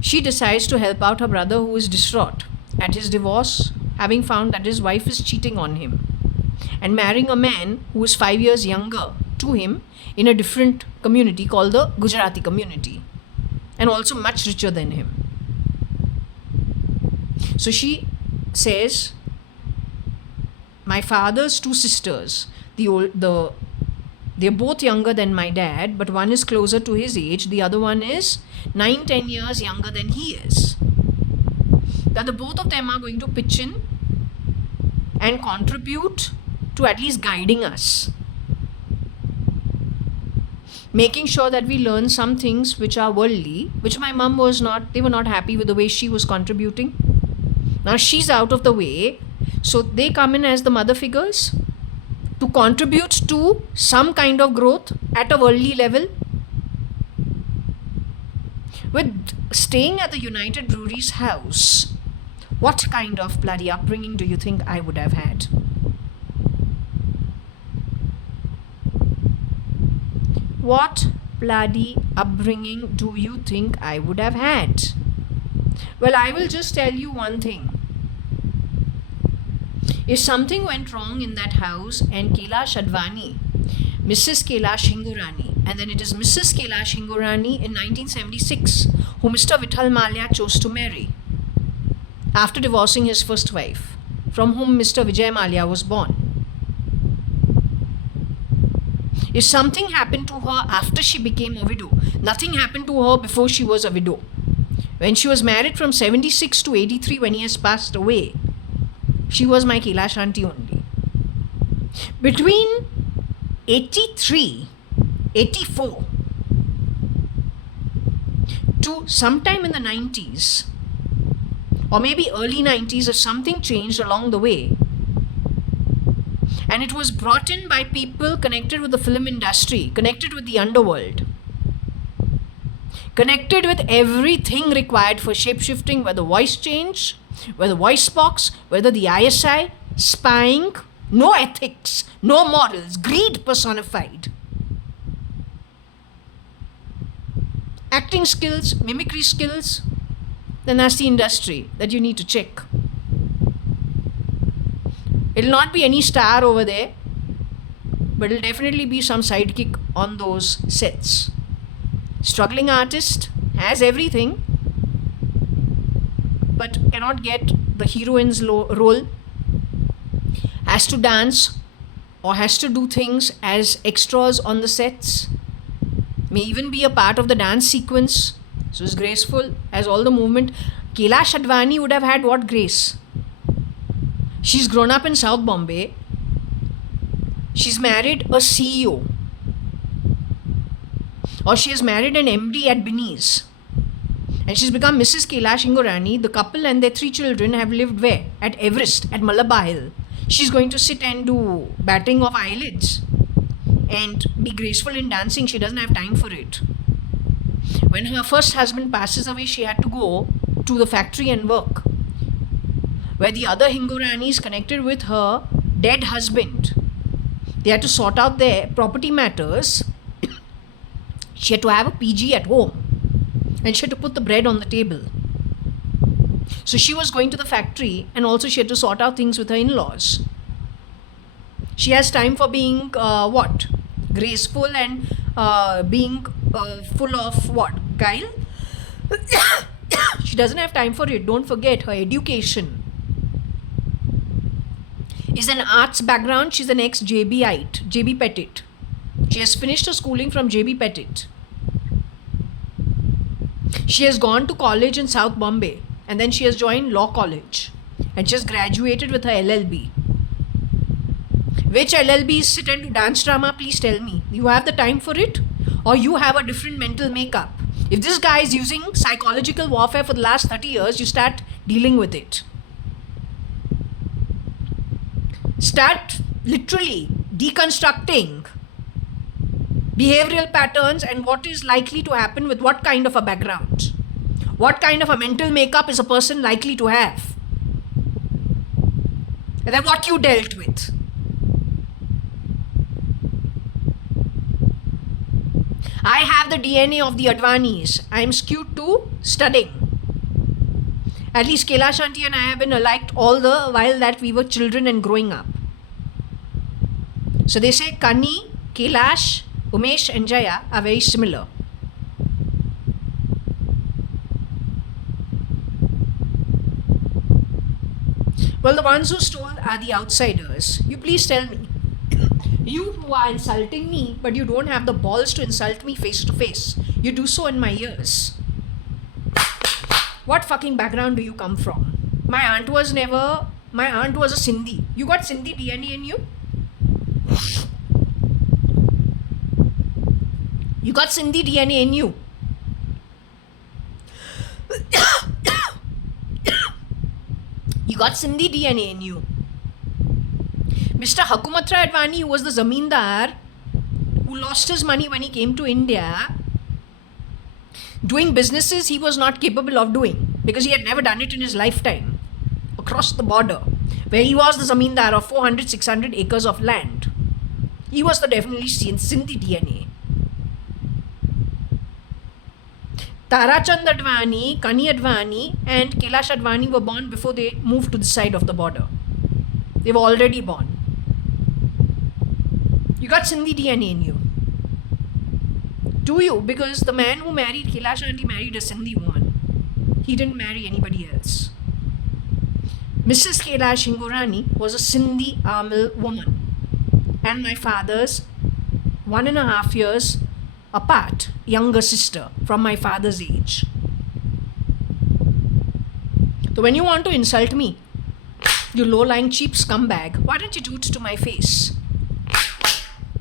She decides to help out her brother who is distraught at his divorce, having found that his wife is cheating on him and marrying a man who is 5 years younger to him in a different community called the Gujarati community, and also much richer than him. So she says, my father's two sisters, they're both younger than my dad, but one is closer to his age, the other one is 9-10 years younger than he is. That the both of them are going to pitch in and contribute to at least guiding us, making sure that we learn some things which are worldly, which my mum they were not happy with the way she was contributing. Now she's out of the way, so they come in as the mother figures to contribute to some kind of growth at a worldly level. With staying at the United Brewery's house, what kind of bloody upbringing do you think I would have had? What bloody upbringing do you think I would have had? Well, I will just tell you one thing. If something went wrong in that house and Kailash Advani, Mrs. Kailash Hingorani, and then it is Mrs. Kailash Hingorani in 1976 who Mr. Vithal Malia chose to marry after divorcing his first wife, from whom Mr. Vijay Malia was born. If something happened to her after she became a widow, nothing happened to her before she was a widow. When she was married from 76 to 83, when he has passed away, she was my Kailash auntie only. Between 83, 84 to sometime in the 90s, or maybe early 90s, if something changed along the way, and it was brought in by people connected with the film industry, connected with the underworld, connected with everything required for shape-shifting, whether voice change, whether voice box, whether the ISI, spying, no ethics, no morals, greed personified. Acting skills, mimicry skills, then that's the industry that you need to check. It'll not be any star over there, but it'll definitely be some sidekick on those sets. Struggling artist has everything, but cannot get the heroine's role, has to dance or has to do things as extras on the sets, may even be a part of the dance sequence. So it's graceful, has all the movement. Kailash Advani would have had what grace? She's grown up in South Bombay. She's married a CEO. Or she has married an MD at Binny's. And she's become Mrs. Kailash Ingorani. The couple and their 3 children have lived where? At Everest, at Malabar Hill. She's going to sit and do batting of eyelids and be graceful in dancing. She doesn't have time for it. When her first husband passes away, she had to go to the factory and work, where the other Hinguranis connected with her dead husband, they had to sort out their property matters. She had to have a PG at home, and she had to put the bread on the table. So she was going to the factory, and also she had to sort out things with her in-laws. She has time for being graceful and being full of what? Guile? She doesn't have time for it. Don't forget her education is an arts background. She's an ex-JBite, JB Petit. She has finished her schooling from JB Petit. She has gone to college in South Bombay, and then she has joined law college, and she has graduated with her LLB. Which LLBs sit and do dance drama? Please tell me. You have the time for it? Or you have a different mental makeup? If this guy is using psychological warfare for the last 30 years, you start dealing with it. Start literally deconstructing behavioral patterns and what is likely to happen with what kind of a background. What kind of a mental makeup is a person likely to have? And then what you dealt with. I have the DNA of the Advanis. I am skewed to studying. At least Kailash Aunty and I have been alike all the while that we were children and growing up. So they say Kani, Kailash, Umesh and Jaya are very similar. Well, the ones who stole are the outsiders. You please tell me. You who are insulting me, but you don't have the balls to insult me face to face. You do so in my ears. What fucking background do you come from? My aunt was a Sindhi. You got Sindhi DNA in you? You got Sindhi DNA in you. You got Sindhi DNA in you. Mr. Hakumatra Advani, who was the zamindar, who lost his money when he came to India, doing businesses he was not capable of doing because he had never done it in his lifetime, across the border, where he was the zamindar of 400, 600 acres of land. He was the definitely Sindhi DNA. Tarachand Advani, Kani Advani and Kailash Advani were born before they moved to the side of the border. They were already born. You got Sindhi DNA in you. Do you? Because the man who married Kailash Aunty married a Sindhi woman. He didn't marry anybody else. Mrs. Kailash Ingorani was a Sindhi Amil woman. And my father's 1.5 years apart, younger sister from my father's age. So when you want to insult me, you low-lying cheap scumbag, why don't you do it to my face?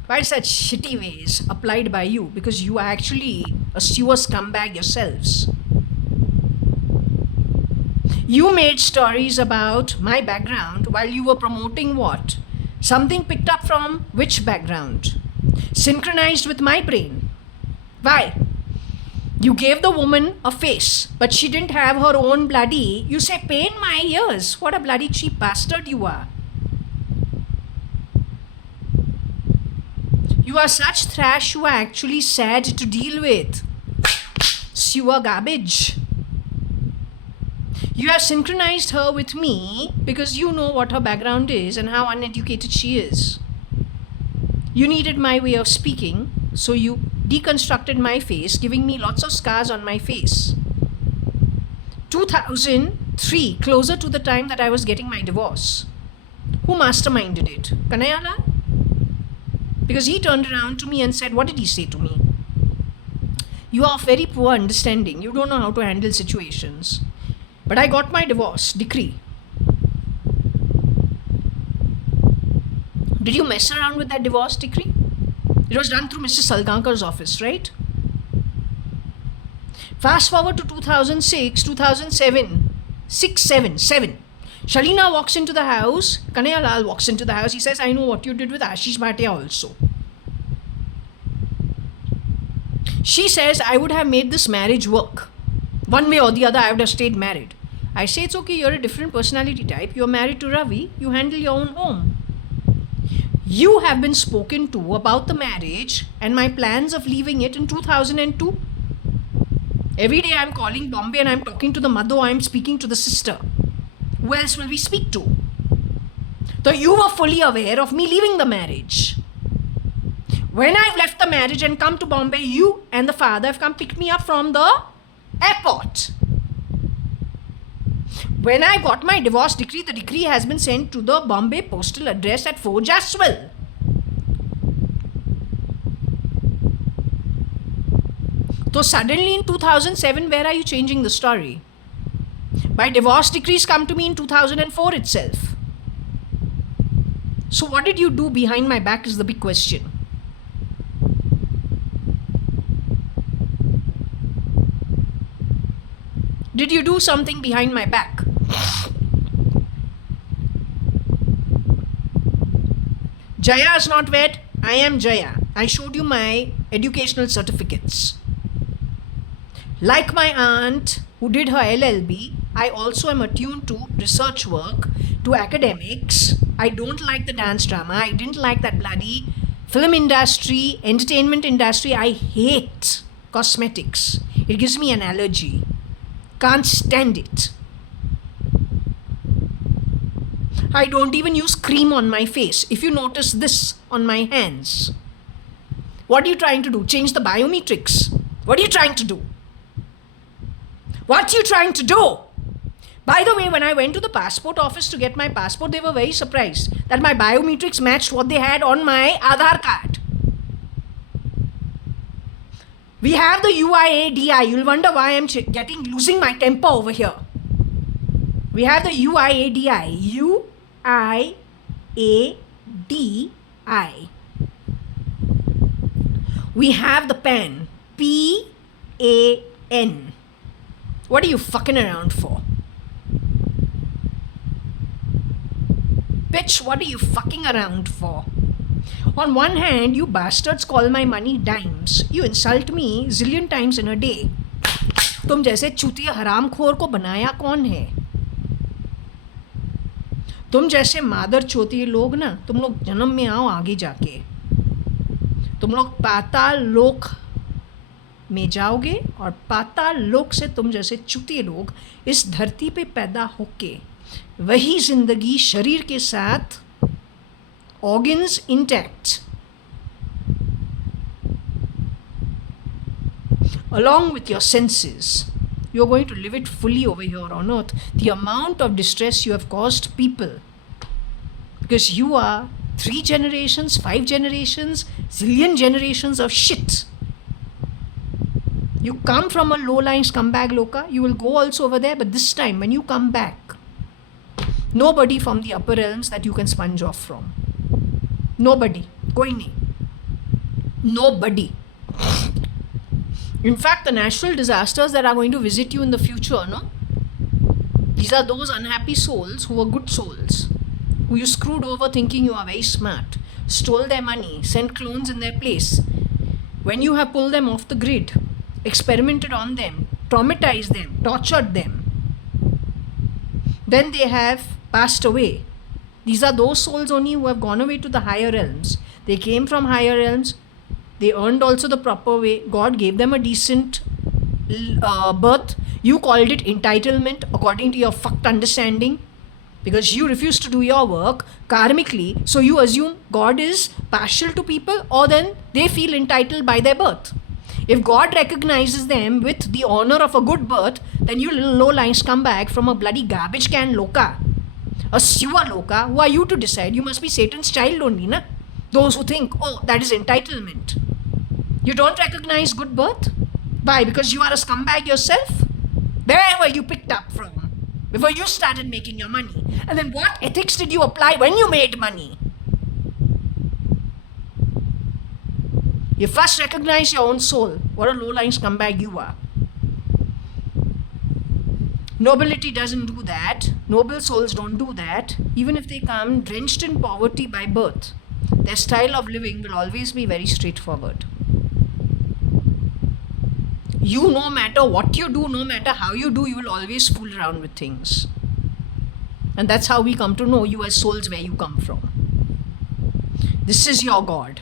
Why such shitty ways applied by you? Because you are actually a sewer scumbag yourselves. You made stories about my background while you were promoting what? Something picked up from which background? Synchronized with my brain. Why? You gave the woman a face, but she didn't have her own bloody. You say, pain my ears. What a bloody cheap bastard you are. You are such trash you are actually sad to deal with. Sewer garbage. You have synchronized her with me because you know what her background is and how uneducated she is. You needed my way of speaking, so you deconstructed my face, giving me lots of scars on my face. 2003, closer to the time that I was getting my divorce. Who masterminded it? Kanayala? Because he turned around to me and said, what did he say to me? You are very poor understanding. You don't know how to handle situations. But I got my divorce decree. Did you mess around with that divorce decree? It was done through Mr. Salgankar's office, right? Fast forward to 2006, 2007, 6, 7, 7. Shalina walks into the house. Kanhaiya Lal walks into the house. He says, I know what you did with Ashish Bhatia also. She says, I would have made this marriage work. One way or the other, I would have stayed married. I say, it's okay, you're a different personality type. You're married to Ravi. You handle your own home. You have been spoken to about the marriage and my plans of leaving it in 2002. Every day I'm calling Bombay and I'm talking to the mother, I'm speaking to the sister. Who else will we speak to? So you were fully aware of me leaving the marriage. When I've left the marriage and come to Bombay, you and the father have come pick me up from the airport. When I got my divorce decree, the decree has been sent to the Bombay postal address at Fort Jaswell. So suddenly in 2007, where are you changing the story? My divorce decrees come to me in 2004 itself. So what did you do behind my back is the big question. Did you do something behind my back? Jaya is not wed. I am Jaya. I showed you my educational certificates. Like my aunt who did her LLB, I also am attuned to research work, to academics. I don't like the dance drama. I didn't like that bloody film industry, entertainment industry. I hate cosmetics. It gives me an allergy. Can't stand it. I don't even use cream on my face. If you notice this on my hands. What are you trying to do? Change the biometrics? What are you trying to do? What are you trying to do? By the way, when I went to the passport office to get my passport, they were very surprised that my biometrics matched what they had on my Aadhaar card. We have the UIADI. You'll wonder why I'm losing my temper over here. We have the UIADI. UIADI. We have the PAN. PAN. What are you fucking around for? Bitch, what are you fucking around for? On one hand, you bastards call my money dimes. You insult me zillion times in a day. तुम जैसे चूतिया हरामखोर को बनाया कौन है? तुम जैसे मादर चोती लोग ना, तुम लोग जन्म में आओ आगे जाके. तुम लोग पाताल लोक में जाओगे और पाताल लोक से तुम जैसे चूतिए लोग इस धरती पे पैदा होके वही जिंदगी शरीर के साथ organs intact along with your senses, you're going to live it fully over here on earth. The amount of distress you have caused people because you are 3 generations, 5 generations, zillion generations of shit. You come from a low-lying scumbag loka, you will go also over there, but this time when you come back, nobody from the upper realms that you can sponge off from. Nobody. Koi nahi. Nobody. In fact, the natural disasters that are going to visit you in the future, no? These are those unhappy souls who were good souls, who you screwed over thinking you are very smart, stole their money, sent clones in their place. When you have pulled them off the grid, experimented on them, traumatized them, tortured them, then they have passed away. These are those souls only who have gone away to the higher realms. They came from higher realms. They earned also the proper way. God gave them a decent birth. You called it entitlement according to your fucked understanding because you refuse to do your work karmically. So you assume God is partial to people or then they feel entitled by their birth. If God recognizes them with the honor of a good birth, then you little low-lying scumbag from a bloody garbage can loka, a sewer loka, who are you to decide? You must be Satan's child only, na? Those who think, oh, that is entitlement. You don't recognize good birth? Why? Because you are a scumbag yourself? Wherever you picked up from before you started making your money. And then what ethics did you apply when you made money? You first recognize your own soul. What a low-lying scumbag you are. Nobility doesn't do that. Noble souls don't do that. Even if they come drenched in poverty by birth, their style of living will always be very straightforward. You, no matter what you do, no matter how you do, you will always fool around with things. And that's how we come to know you as souls, where you come from. This is your God.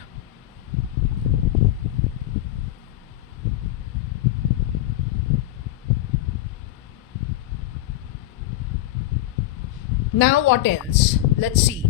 Now what else? Let's see.